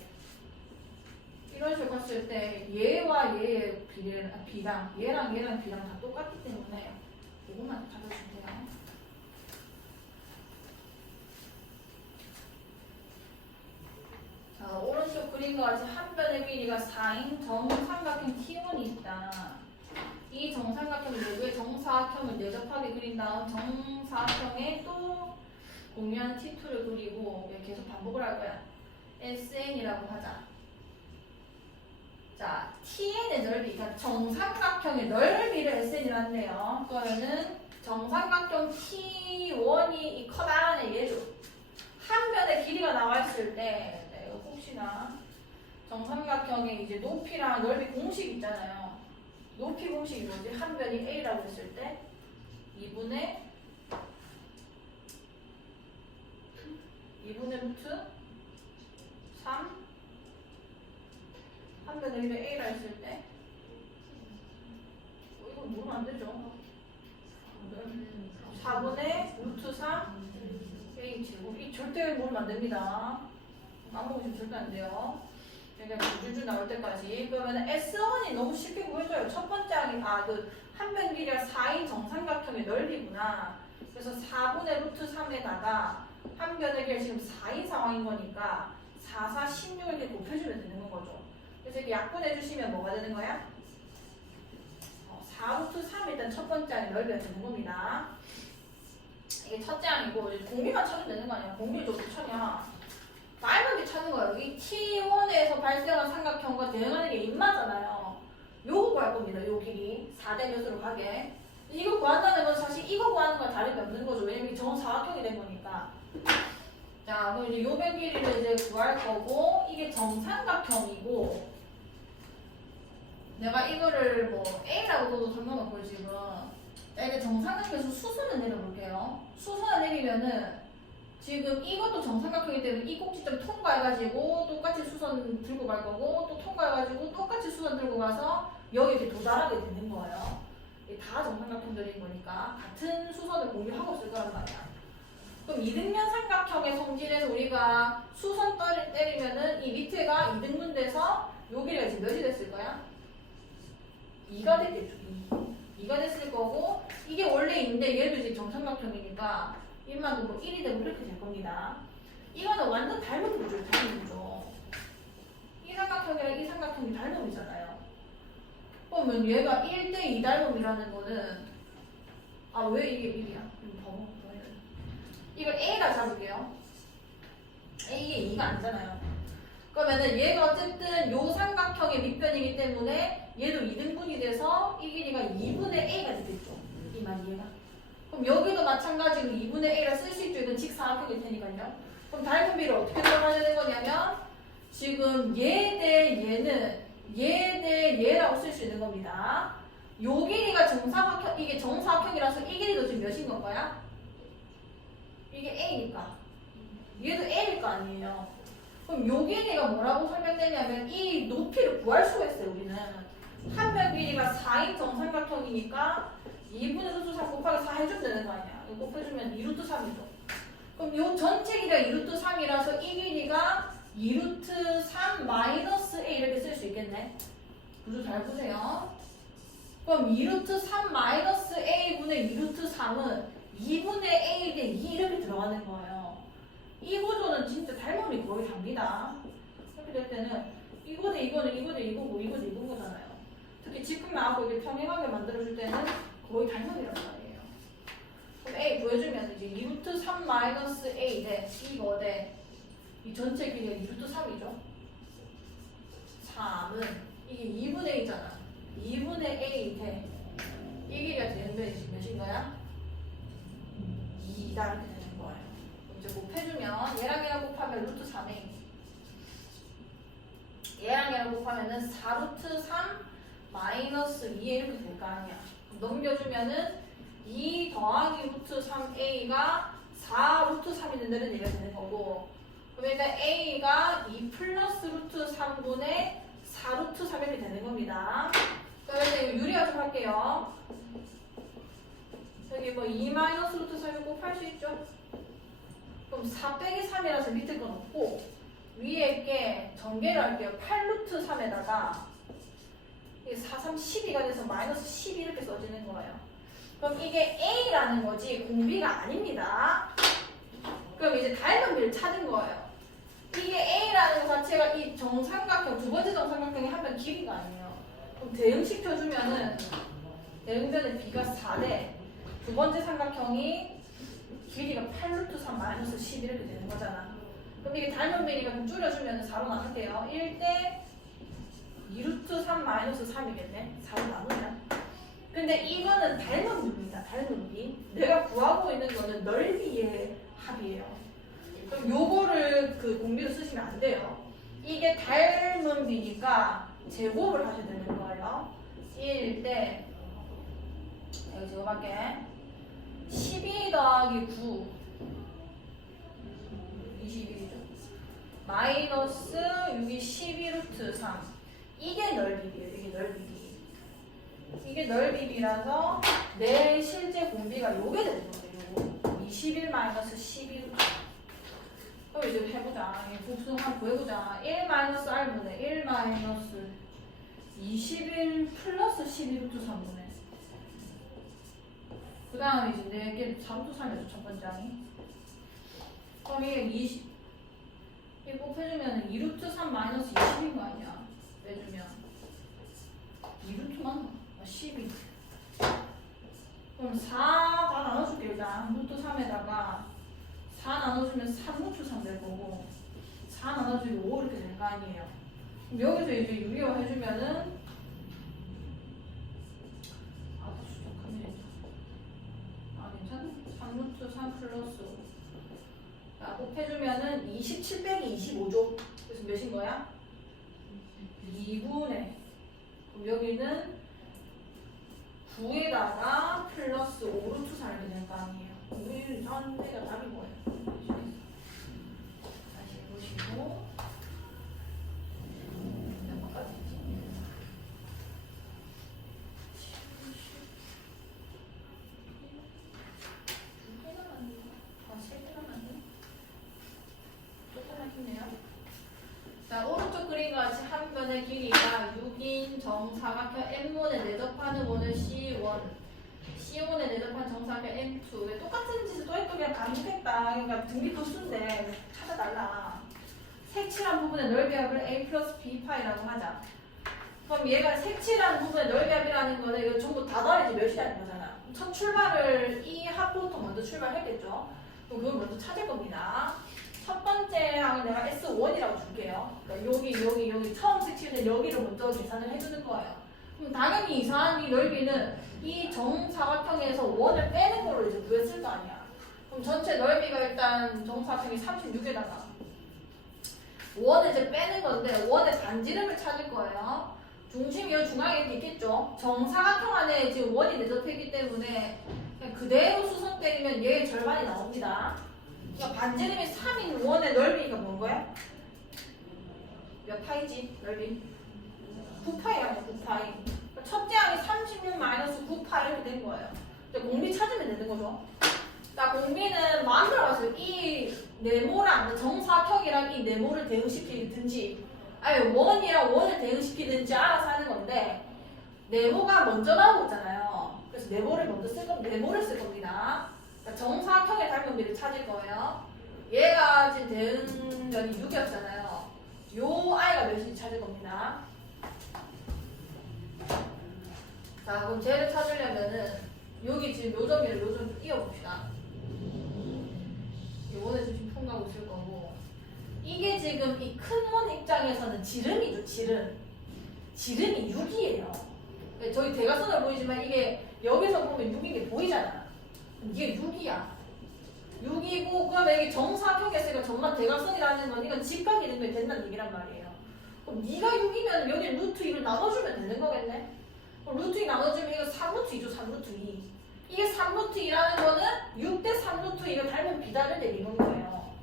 이런 식으로 갔을 때 얘와 얘의 비랑 얘랑 비랑 다 똑같기 때문에 이것만 가져주면 돼요. 자, 오른쪽 그림과 같이 한 변의 길이가 4인 정삼각형 T1이 있다. 이 정삼각형 내부에 정사각형을 내접하게 그린 다음 정사각형에 또 공유하는 T2를 그리고 계속 반복을 할 거야. SN이라고 하자. 자, TN의 넓이, 그러니까 정삼각형의 넓이를 SN이라고 한대요. 그러면은 정삼각형 T1이 이 커다란 얘죠. 한 변의 길이가 나와 있을 때 혹시나 정삼각형의 이제 높이랑 넓이 공식 있잖아요. 높이 공식이 뭐지? 한 변이 A라고 했을 때 2분의 루트 3 한 변의 길이 A라 했을 때 이거 모르면 안 되죠. 4분의 루트 3 A 제곱. 이 절대 모르면 안 됩니다. 까먹으시면 절대 안 돼요. 그러니까 줄줄 나올 때까지. 그러면 S1이 너무 쉽게 보여줘요. 첫 번째 한 변 길이가 4인 정삼각형의 넓이구나. 그래서 4분의 루트 3에다가 한 변의 길이 지금 4인 상황인 거니까 4, 4, 16을 이렇게 곱해주면 되는 거죠. 그래서 이렇게 약분해 주시면 뭐가 되는 거야? 4 루트 3 일단 첫 번째 항의 넓이가 되는 겁니다. 이게 첫째 항이고 공비만 찾으면 되는 거 아니야? 공비를 어떻게 찾냐? 닮은비 찾는 거예요. 여기 T1에서 발생한 삼각형과 대응하는 게 인마잖아요. 요거 구할 겁니다. 요 길이 4대 몇으로 가게. 이거 구한다는 건 사실 이거 구하는 거랑 다름이 없는 거죠. 왜냐면 정사각형이 된 거니까. 자, 그럼 이제 요변 길이를 이제 구할 거고 이게 정삼각형이고 내가 이거를 뭐 A라고 둬도 상관없고 지금 이게 정삼각형에서 수선을 내려볼게요. 수선을 내리면은 지금 이것도 정삼각형이기 때문에 이 꼭지점 통과해가지고 똑같이 수선 들고 갈 거고 또 통과해가지고 똑같이 수선 들고 가서 여기 이렇게 도달하게 되는 거예요. 이게 다 정삼각형들인 거니까 같은 수선을 공유하고 있을 거란 말이야. 그럼 이등변 삼각형의 성질에서 우리가 수선 때리면은 이 밑에가 이등분 돼서 여기가 지금 몇이 됐을 거야? 2가 됐겠죠. 2가 됐을 거고 이게 원래 인데 얘도 이제 정삼각형이니까 1만도 뭐 1이 되고 이렇게 될 겁니다. 이거는 완전 닮은 구조예요. 닮은 구조. 이 삼각형이랑 이 삼각형이 닮음이잖아요. 그러면 얘가 1대 2 닮음이라는 거는 왜 이게 1이야? 이걸 A가 잡을게요. 이게 2가 아니잖아요. 그러면은 얘가 어쨌든 요 삼각형의 밑변이기 때문에 얘도 2등분이 돼서 이 길이가 2분의 A가 되겠죠. 이 말 이해가? 그럼 여기도 마찬가지로 2분의 A라 쓸 수 있죠. 이건 직사각형일 테니까요. 그럼 닮은 비를 어떻게 들어가야 되는 거냐면 지금 얘 대 얘는 얘 대 얘라고 쓸 수 있는 겁니다. 요 길이가 정사각형, 이게 정사각형이라서 이 길이도 지금 몇인 건가요? 이게 A니까. 얘도 A일 거 아니에요. 그럼 요 길이가 뭐라고 설명되냐면 이 높이를 구할 수가 있어요. 우리는 한 면 길이가 4인 정삼각형이니까 2분의 루트 3 곱하기 4 해주면 되는 거 아니야. 이거 곱해주면 2루트 3이죠. 그럼 요 전체 길이가 2루트 3이라서 이 길이가 2루트 3 마이너스 A 이렇게 쓸 수 있겠네. 구조 잘 보세요. 그럼 2루트 3 마이너스 A분의 2루트 3은 2분의 A 대 2 이렇게 들어가는 거예요. 이 구조는 진짜 닮음이 거의 답니다. 이렇게 될 때는 이거 대 이거는 이거 대 이거고 이거 대 이거잖아요. 특히 직각 나하고 이게 평행하게 만들어줄 때는 거의 닮음이란 말이에요. 그럼 A 구해주면 이제 2루트 3 마이너스 A 대 이거 대 이 전체 길이가 2루트 3이죠. 3은 이게 2분의 A잖아. 2분의 A 대 이 길이가 되는데 지금 몇인 거야? 2다 이렇게 되는 거예요. 이제 곱해주면 얘랑 얘랑 곱하면 루트 3A 얘랑 얘랑 곱하면은 4루트 3 마이너스 2 이렇게 될 거 아니야. 넘겨주면은 2 더하기 루트 3A가 4 루트 3이 된다는 얘기가 되는 거고 그러니까 A가 2 플러스 루트 3분의 4 루트 3 이렇게 되는 겁니다. 그래서 이거 유리화 좀 할게요. 여기 뭐 2 마이너스 루트 3을 곱할 수 있죠? 그럼 4 빼기 3이라서 밑에 건 없고 위에 게 전개를 할게요. 8 루트 3에다가 이게 4, 3, 12가 돼서 마이너스 12 이렇게 써지는 거예요. 그럼 이게 A라는 거지 공비가 아닙니다. 그럼 이제 닮은 비를 찾은 거예요. 이게 A라는 것 자체가 이 정삼각형, 두 번째 정삼각형이 하면 길이가 아니에요. 그럼 대응시켜주면은 대응변의 B가 4대 두 번째 삼각형이 길이가 8 루트 3 마이너스 10 이렇게 되는 거잖아. 그럼 이게 닮은 비니까 좀 줄여주면 4로 나눌게요. 1대 2 루트 3 마이너스 3이겠네. 4로 나누면. 근데 이거는 닮은 비입니다. 닮은 비. 내가 구하고 있는 거는 넓이의 합이에요. 그럼 요거를 그 공비로 쓰시면 안 돼요. 이게 닮은 비니까 제곱을 하셔야 되는 거예요. 1대 여기 제곱할게. 12 더하기 9 21이죠. 마이너스 6이 12 루트 3 이게 넓이비예요. 이게 넓이비. 이게 넓이비라서 내 실제 공비가 요게 되는 거예요. 요거 21 마이너스 12 루트 3 그럼 이제 해보자. 곱수 한번 구해보자. 1 마이너스 R분의 1 마이너스 21 플러스 12 루트 3분의 그 다음에 이제 4개 4루트 3이었죠. 첫 번째 항이. 그럼 이게 20 이거 곱해주면 2루트 3 마이너스 20인 거 아니야. 빼주면 2루트만 12 그럼 4 다 나눠줄게 일단. 루트 3에다가 4 나눠주면 3루트 3 될 거고 4 나눠주면 5 이렇게 될 거 아니에요. 그럼 여기서 이제 유리화 해주면은 괜찮네. 3루트 3 플러스 자, 곱해주면은 27 빼기 25죠. 그래서 몇인 거야? 2분의 그럼 여기는 9에다가 플러스 5루트 4 이렇게 될 거 아니에요. 우리 이상한 데가 답이 뭐예요? 다시 보시고 몇 번까지지? 두 개나 아니고 세 개나 원의 길이가 6인 정사각형 M원에 내접하는 원을 C1, C1에 내접한 정사각형 M2. 똑같은 짓을 또 했고 그냥 반복했다. 그러니까 등비 급수인데 찾아달라. 색칠한 부분의 넓이합을 A 플러스 B 파이라고 하자. 그럼 얘가 색칠한 부분의 넓이합이라는 거는 이거 전부 다 더하지 몇이라는 거잖아. 첫 출발을 이 합부터 먼저 출발했겠죠. 그럼 그걸 먼저 찾을 겁니다. 첫 번째 항은 내가 S1이라고 줄게요. 그러니까 여기 처음 색칠된 여기를 먼저 계산을 해주는 거예요. 그럼 당연히 이 사람이 넓이는 이 정사각형에서 원을 빼는 걸로 이제 구했을 거 아니야. 그럼 전체 넓이가 일단 정사각형이 36에다가 원을 이제 빼는 건데 원의 반지름을 찾을 거예요. 중심이 이 중앙에 이렇게 있겠죠. 정사각형 안에 지금 원이 내접했기 때문에 그냥 그대로 수선 때리면 얘의 절반이 나옵니다. 그러니까 반지름이 3인 원의 넓이가 뭔 거야? 몇 파이지? 넓이? 9파이야, 9파이. 첫째 항이 36 마이너스 9파 이렇게 된 거예요. 근데 공비 찾으면 되는 거죠. 자, 공비는 마음대로 하세요. 이 네모랑 정사각형이랑 이 네모를 대응시키든지 아니 원이랑 원을 대응시키든지 알아서 하는 건데 네모가 먼저 나오고 있잖아요. 그래서 네모를 먼저 쓸 겁니다. 네모를 쓸 겁니다. 그러니까 정사각형의 닮은비를 찾을 거예요. 얘가 지금 대응면이 6이었잖아요. 요 아이가 몇인지 찾을 겁니다. 자, 그럼 쟤를 찾으려면은 여기 지금 요 점이랑 요 점 좀 이어봅시다. 이 원의 중심 통과하고 있을 거고 이게 지금 이 큰 원 입장에서는 지름이죠, 지름. 지름이 6이에요. 저희 대각선으로 보이지만 이게 여기서 보면 6인 게 보이잖아. 이게 6이야. 6이고 그러면 이게 정사각형이었으니까 정말 대각선이라는 건 이건 직각 이름이 된다는 얘기란 말이에요. 그럼 네가 6이면 여기 루트 2를 나눠주면 되는 거겠네? 그럼 루트 2 나눠주면 이거 3루트 2죠, 3루트 2. 이게 3루트 2라는 거는 6대 3루트 2를 닮은 비단을 내리는 거예요.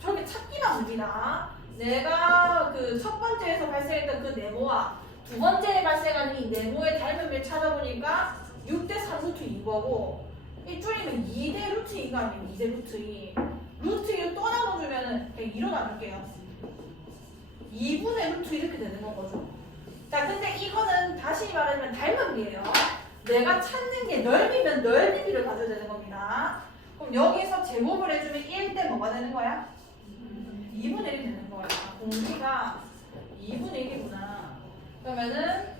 저렇게 찾기만 합니다. 내가 그 첫 번째에서 발생했던 그 네모와 두 번째에 발생하는 이 네모의 닮음을 찾아보니까 6대 3루트 2거고 이 줄이면 2대 루트 2가 아니고 2대 루트 2. 루트 2를 또 나눠주면은 그냥 2로 나눌게요. 2분의 루트 이렇게 되는 거죠. 자, 근데 이거는 다시 말하면 닮음비예요. 내가 찾는 게 넓이면 넓이비를 가져야 되는 겁니다. 그럼 여기서 제곱을 해주면 1대 뭐가 되는 거야? 2분의 1이 되는 거야. 공비가 2분의 1이구나. 그러면은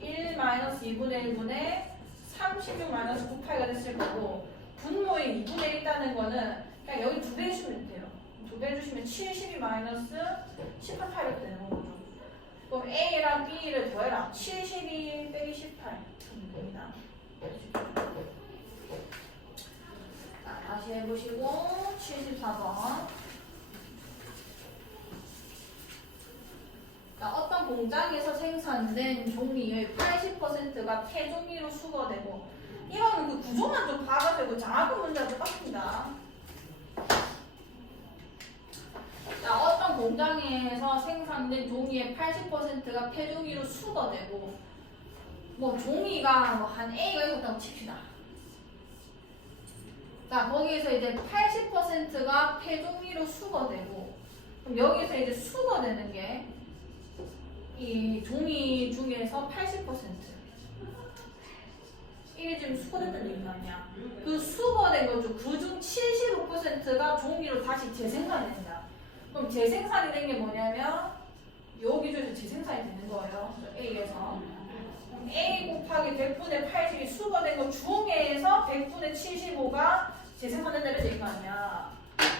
1 마이너스 2분의 1분의 36 마이너스 9파이가 됐을 거고 분모의 2분의 1 있다는 거는 그냥 여기 2배 해주면 돼요. 2배 해주시면 72 마이너스 18파이 이렇게 되는 거죠. 그럼 A랑 B를 더해라. 72 빼기 18 됩니다. 자, 다시 해보시고 74번. 자, 어떤 공장에서 생산된 종이의 80%가 폐종이로 수거되고 이거는 그 구조만 좀 파악하면 되고 장학금 문제가 똑같습니다. 자, 어떤 공장에서 생산된 종이의 80%가 폐종이로 수거되고 뭐 종이가 뭐 한 A가 있었다고 칩시다. 자, 거기에서 이제 80%가 폐종이로 수거되고 그럼 여기서 이제 수거되는 게 이 종이 중에서 80% 이게 지금 수거됐다는 얘기가 아니야. 그 수거된 거죠. 그중 75%가 종이로 다시 재생산이 된다. 그럼 재생산이 된 게 뭐냐면 여기 중에서 재생산이 되는 거예요. A에서 A 곱하기 100분의 80이 수거된 거 중에서 100분의 75가 재생산된다는 얘기가 아니야.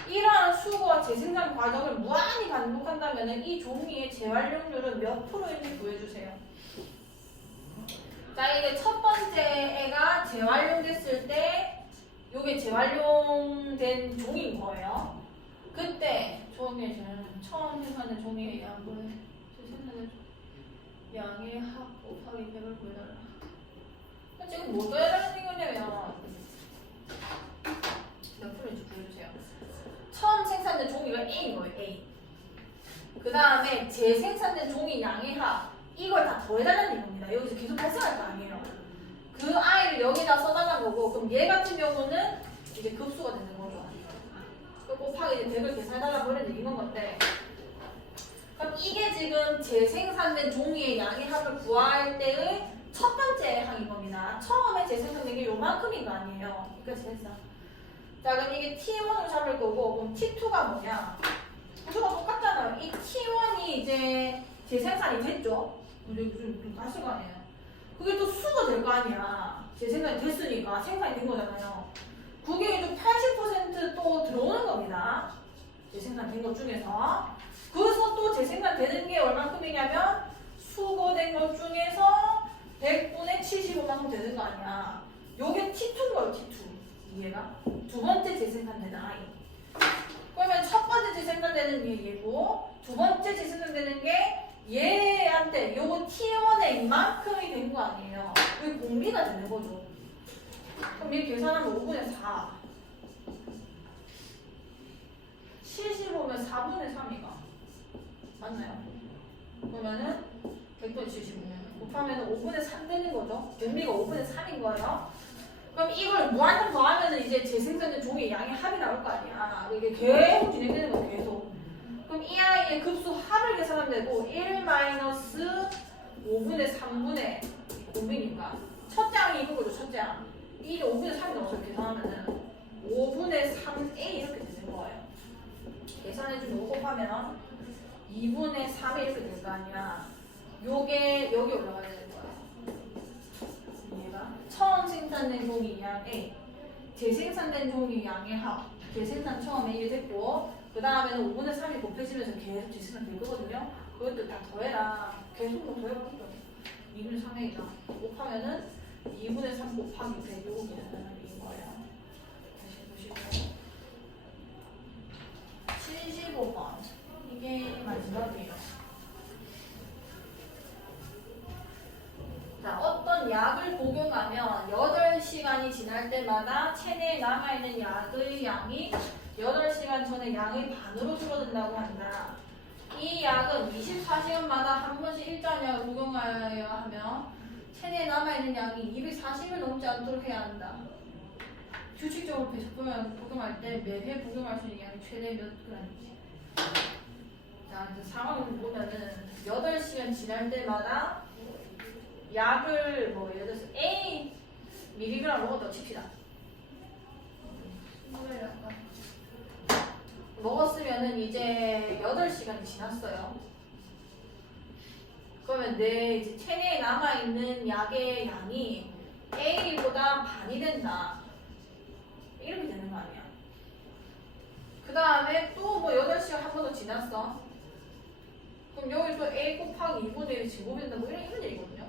이러한 수거와 재생산 과정을 무한히 반복한다면 이 종이의 재활용률은 몇 프로인지 구해주세요. 자, 이게 첫 번째 애가 재활용됐을 때 이게 재활용된 종이인 거예요. 그때 종이 처음 생산된 종이의 양을 재생산된 양의 합 곱하기 100을 구해달라. 지금 뭐 구해달라는 거냐면 몇 프로인지 구해주세요. 처음 생산된 종이가 A인 거예요, A. 그 다음에 재생산된 종이 양의 합, 이걸 다 더해달라는 겁니다. 여기서 계속 발생할 거 아니에요. 그 I를 여기다 써달라는 거고, 그럼 얘 같은 경우는 이제 급수가 되는 거죠. 곱하기 이제 100을 계산해달라고 이런 얘기인 건데, 그럼 이게 지금 재생산된 종이의 양의 합을 구할 때의 첫 번째 항인 겁니다. 처음에 재생산된 게 요만큼인 거 아니에요. 그러니까 됐어. 자, 그럼 이게 T1으로 잡을 거고, 그럼 T2가 뭐냐? 구조가 똑같잖아요. 이 T1이 이제 재생산이 됐죠? 좀 갔을 거 아니에요. 그게 또 수가 될 거 아니야. 재생산이 됐으니까 생산이 된 거잖아요. 그게 또 80%또 들어오는 겁니다. 재생산된 것 중에서. 그래서 또 재생산되는 게 얼만큼이냐면 수거된 것 중에서 100분의 75만큼 되는 거 아니야. 요게 T2인 거예요, T2. 이해가? 두 번째 재생산되는 아이. 그러면 첫 번째 재생산되는 게 얘고, 두 번째 재생산되는 게 얘한테 요거 T1에 이만큼이 된 거 아니에요. 그게 공비가 되는 거죠. 그럼 얘 계산하면 5분의 4. 75면 4분의 3이가. 맞나요? 그러면은 100분의 75. 곱하면 5분의 3 되는 거죠. 공비가 5분의 3인 거예요. 그럼 이걸 무한정 더하면은 이제 재생산된 종의 양의 합이 나올 거 아니야. 이게 계속 진행되는 거 계속. 그럼 이 아이의 급수 합을 계산하면 되고 1 마이너스 5분의 3분의 공비니까 첫째 항이 이건 거죠. 첫째 항. 이게 5분의 3이 나와서 계산하면은 5분의 3a 이렇게 되는 거예요. 계산해주면 5 곱하면 2분의 3이 이렇게 될 거 아니야. 요게 여기 올라가야 되는 거야. 얘가 처음 생산된 종이 양 A, 재생산된 종이 양의 합. 재생산 처음에 이게 됐고, 그 다음에는 5분의 3이 곱해지면서 계속 재생산 될 거거든요. 그것도 다 더해라. 계속 뭐 더해봤죠. 2분의 3A가 곱하면은 2분의 3 곱하기 100 요거 계산하는 거예요. 다시 보시고 75번 이게 마지막이에요. 자, 어떤 약을 복용하면 8시간이 지날 때마다 체내에 남아있는 약의 양이 8시간 전에 양의 반으로 줄어든다고 한다. 이 약은 24시간마다 한 번씩 일정한 약을 복용하여야 하며 체내에 남아있는 양이 240을 넘지 않도록 해야 한다. 규칙적으로 계속 복용할 때 매회 복용할 수 있는 양이 최대 몇 g인지. 자, 이제 상황을 보면은 8시간 지날 때마다 약을 뭐 예를 들어서 A mg 먹었다고 칩시다. 먹었으면은 이제 8시간이 지났어요. 그러면 내 이제 체내에 남아있는 약의 양이 A보다 반이 된다. 이렇게 되는 거 아니야. 그 다음에 또 뭐 8시간 한 번 더 지났어. 그럼 여기 또 A 곱하기 2분의 1이 제곱이 된다. 뭐 이런 얘기거든요.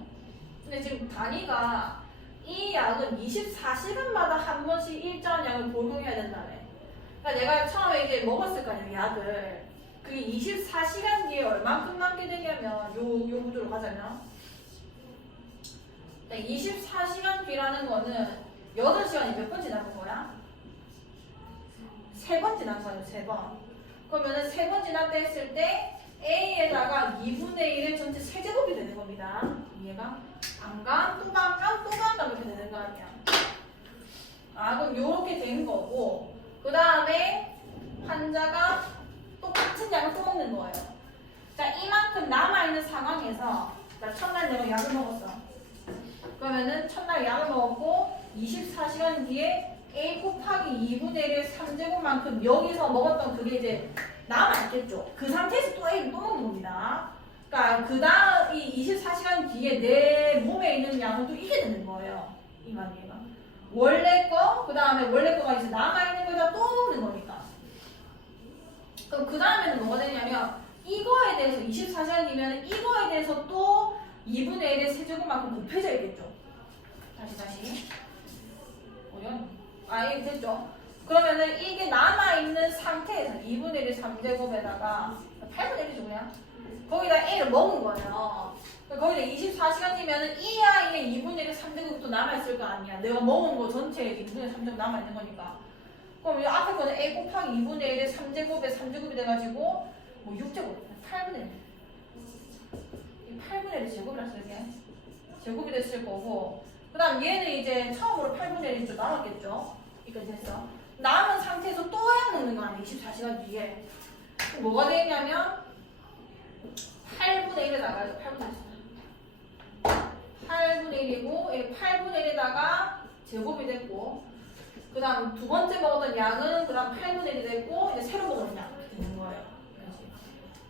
근데 지금 단위가 이 약은 24시간마다 한 번씩 일정한 약을 복용해야 된다네. 그러니까 내가 처음에 이제 먹었을 거 아니야, 약을. 그게 24시간 뒤에 얼만큼 남게 되냐면 요 구조로 가자면 24시간 뒤라는 거는 8시간이 몇 번 지나는 거야? 3번 지난 거예요, 3번. 그러면은 3번 지났다 했을 때 A에다가 2분의 1의 전체 세제곱이 되는 겁니다. 이해가? 반감, 또 반감, 또 반감 이렇게 되는 거 아니야. 아, 그럼 요렇게 된 거고, 그 다음에 환자가 똑같은 약을 또 먹는 거예요. 자, 이만큼 남아있는 상황에서, 자, 첫날 내가 약을 먹었어. 그러면은 첫날 약을 먹었고, 24시간 뒤에 A 곱하기 2분의 1의 3제곱만큼 여기서 먹었던 그게 이제 남아있겠죠. 그 상태에서 또 A를 또 먹는 겁니다. 그러니까 그 다음 이 24시간 뒤에 내 몸에 있는 양은 또 이게 되는 거예요. 이 말이에요. 원래 거, 그 다음에 원래 거가 이제 남아있는 거에다 또 먹는 거니까. 그럼 그 다음에는 뭐가 되냐면 이거에 대해서 24시간 뒤면 이거에 대해서 또 2분의 1의 세제곱만큼 곱해져 있겠죠. 다시. 이게 됐죠? 그러면은 이게 남아있는 상태에서 2분의 1의 3제곱에다가 8분의 1이죠 그냥. 거기다 A를 먹은 거예요. 거기다 24시간 뒤면은 이 아이의 2분의 1의 3제곱도 남아있을 거 아니야. 내가 먹은 거 전체에 2분의 3제곱 남아있는 거니까. 그럼 이 앞에 거는 A 곱하기 2분의 1의 3제곱에 3제곱이 돼가지고 뭐 6제곱, 8분의 1. 이 8분의 1의 제곱이라 쓸게. 제곱이 됐을 거고, 그 다음 얘는 이제 처음으로 8분의 1이 남았겠죠? 이까지 됐어. 남은 상태에서 또 해야 먹는 거 아니야, 24시간 뒤에. 그럼 뭐가 되냐면 8분의 1에다가 8분의 1이고 8분의 1에다가 제곱이 됐고 그 다음 두 번째 먹었던 양은 그 다음 8분의 1이 됐고 이제 새로 먹었던 양 이렇게 되는 거예요. 그렇지?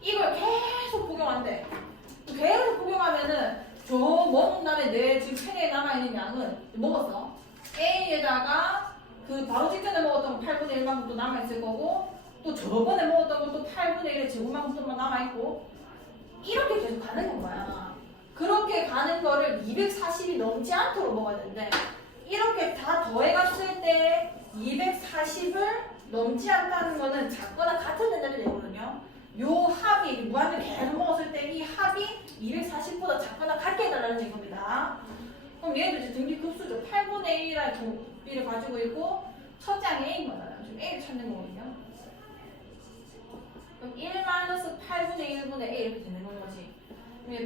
이걸 계속 복용한대. 계속 복용하면은 저 먼 날에 내 지금 체내에 남아있는 양은 먹었어. A에다가 그 바로 직전에 먹었던 8분의 1만큼 또 남아있을 거고 또 저번에 먹었던 것도 8분의 1의 제곱만큼 또 남아있고 이렇게 계속 가는 거야. 그렇게 가는 거를 240이 넘지 않도록 먹어야 되는데 이렇게 다 더해갔을 때 240을 넘지 않다는 거는 작거나 같은 된다는 얘기거든요. 요 합이 무한을 계속 먹었을 때 이 합이 240보다 작거나 같게 해달라는 얘기입니다. 그럼 얘도 이제 등비급수죠. 8분의 1이라는 동비를 가지고 있고 첫 장이 A인 거잖아요. 지금 A를 찾는 거거든요. 그럼 1-8분의 1분의 A 이렇게 되는 거지.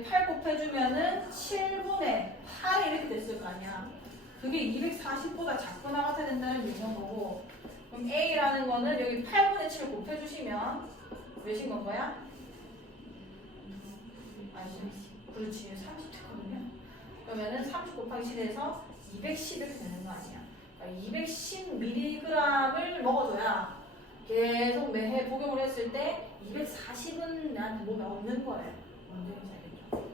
8 곱해주면은 7분의 8이 이렇게 됐을 거 아니야. 그게 240보다 작거나 같아야 된다는 얘기인 거고 그럼 A라는 거는 여기 8분의 7 곱해주시면 몇인 건 거야? 아니, 그렇지. 30 됐거든요. 그러면은 30 곱하기 7에서 210 이렇게 되는 거 아니야. 그러니까 210mg을 먹어줘야 계속 매해 복용을 했을 때 240은 나한테 몸에 없는 거예요. 뭔지 알겠죠?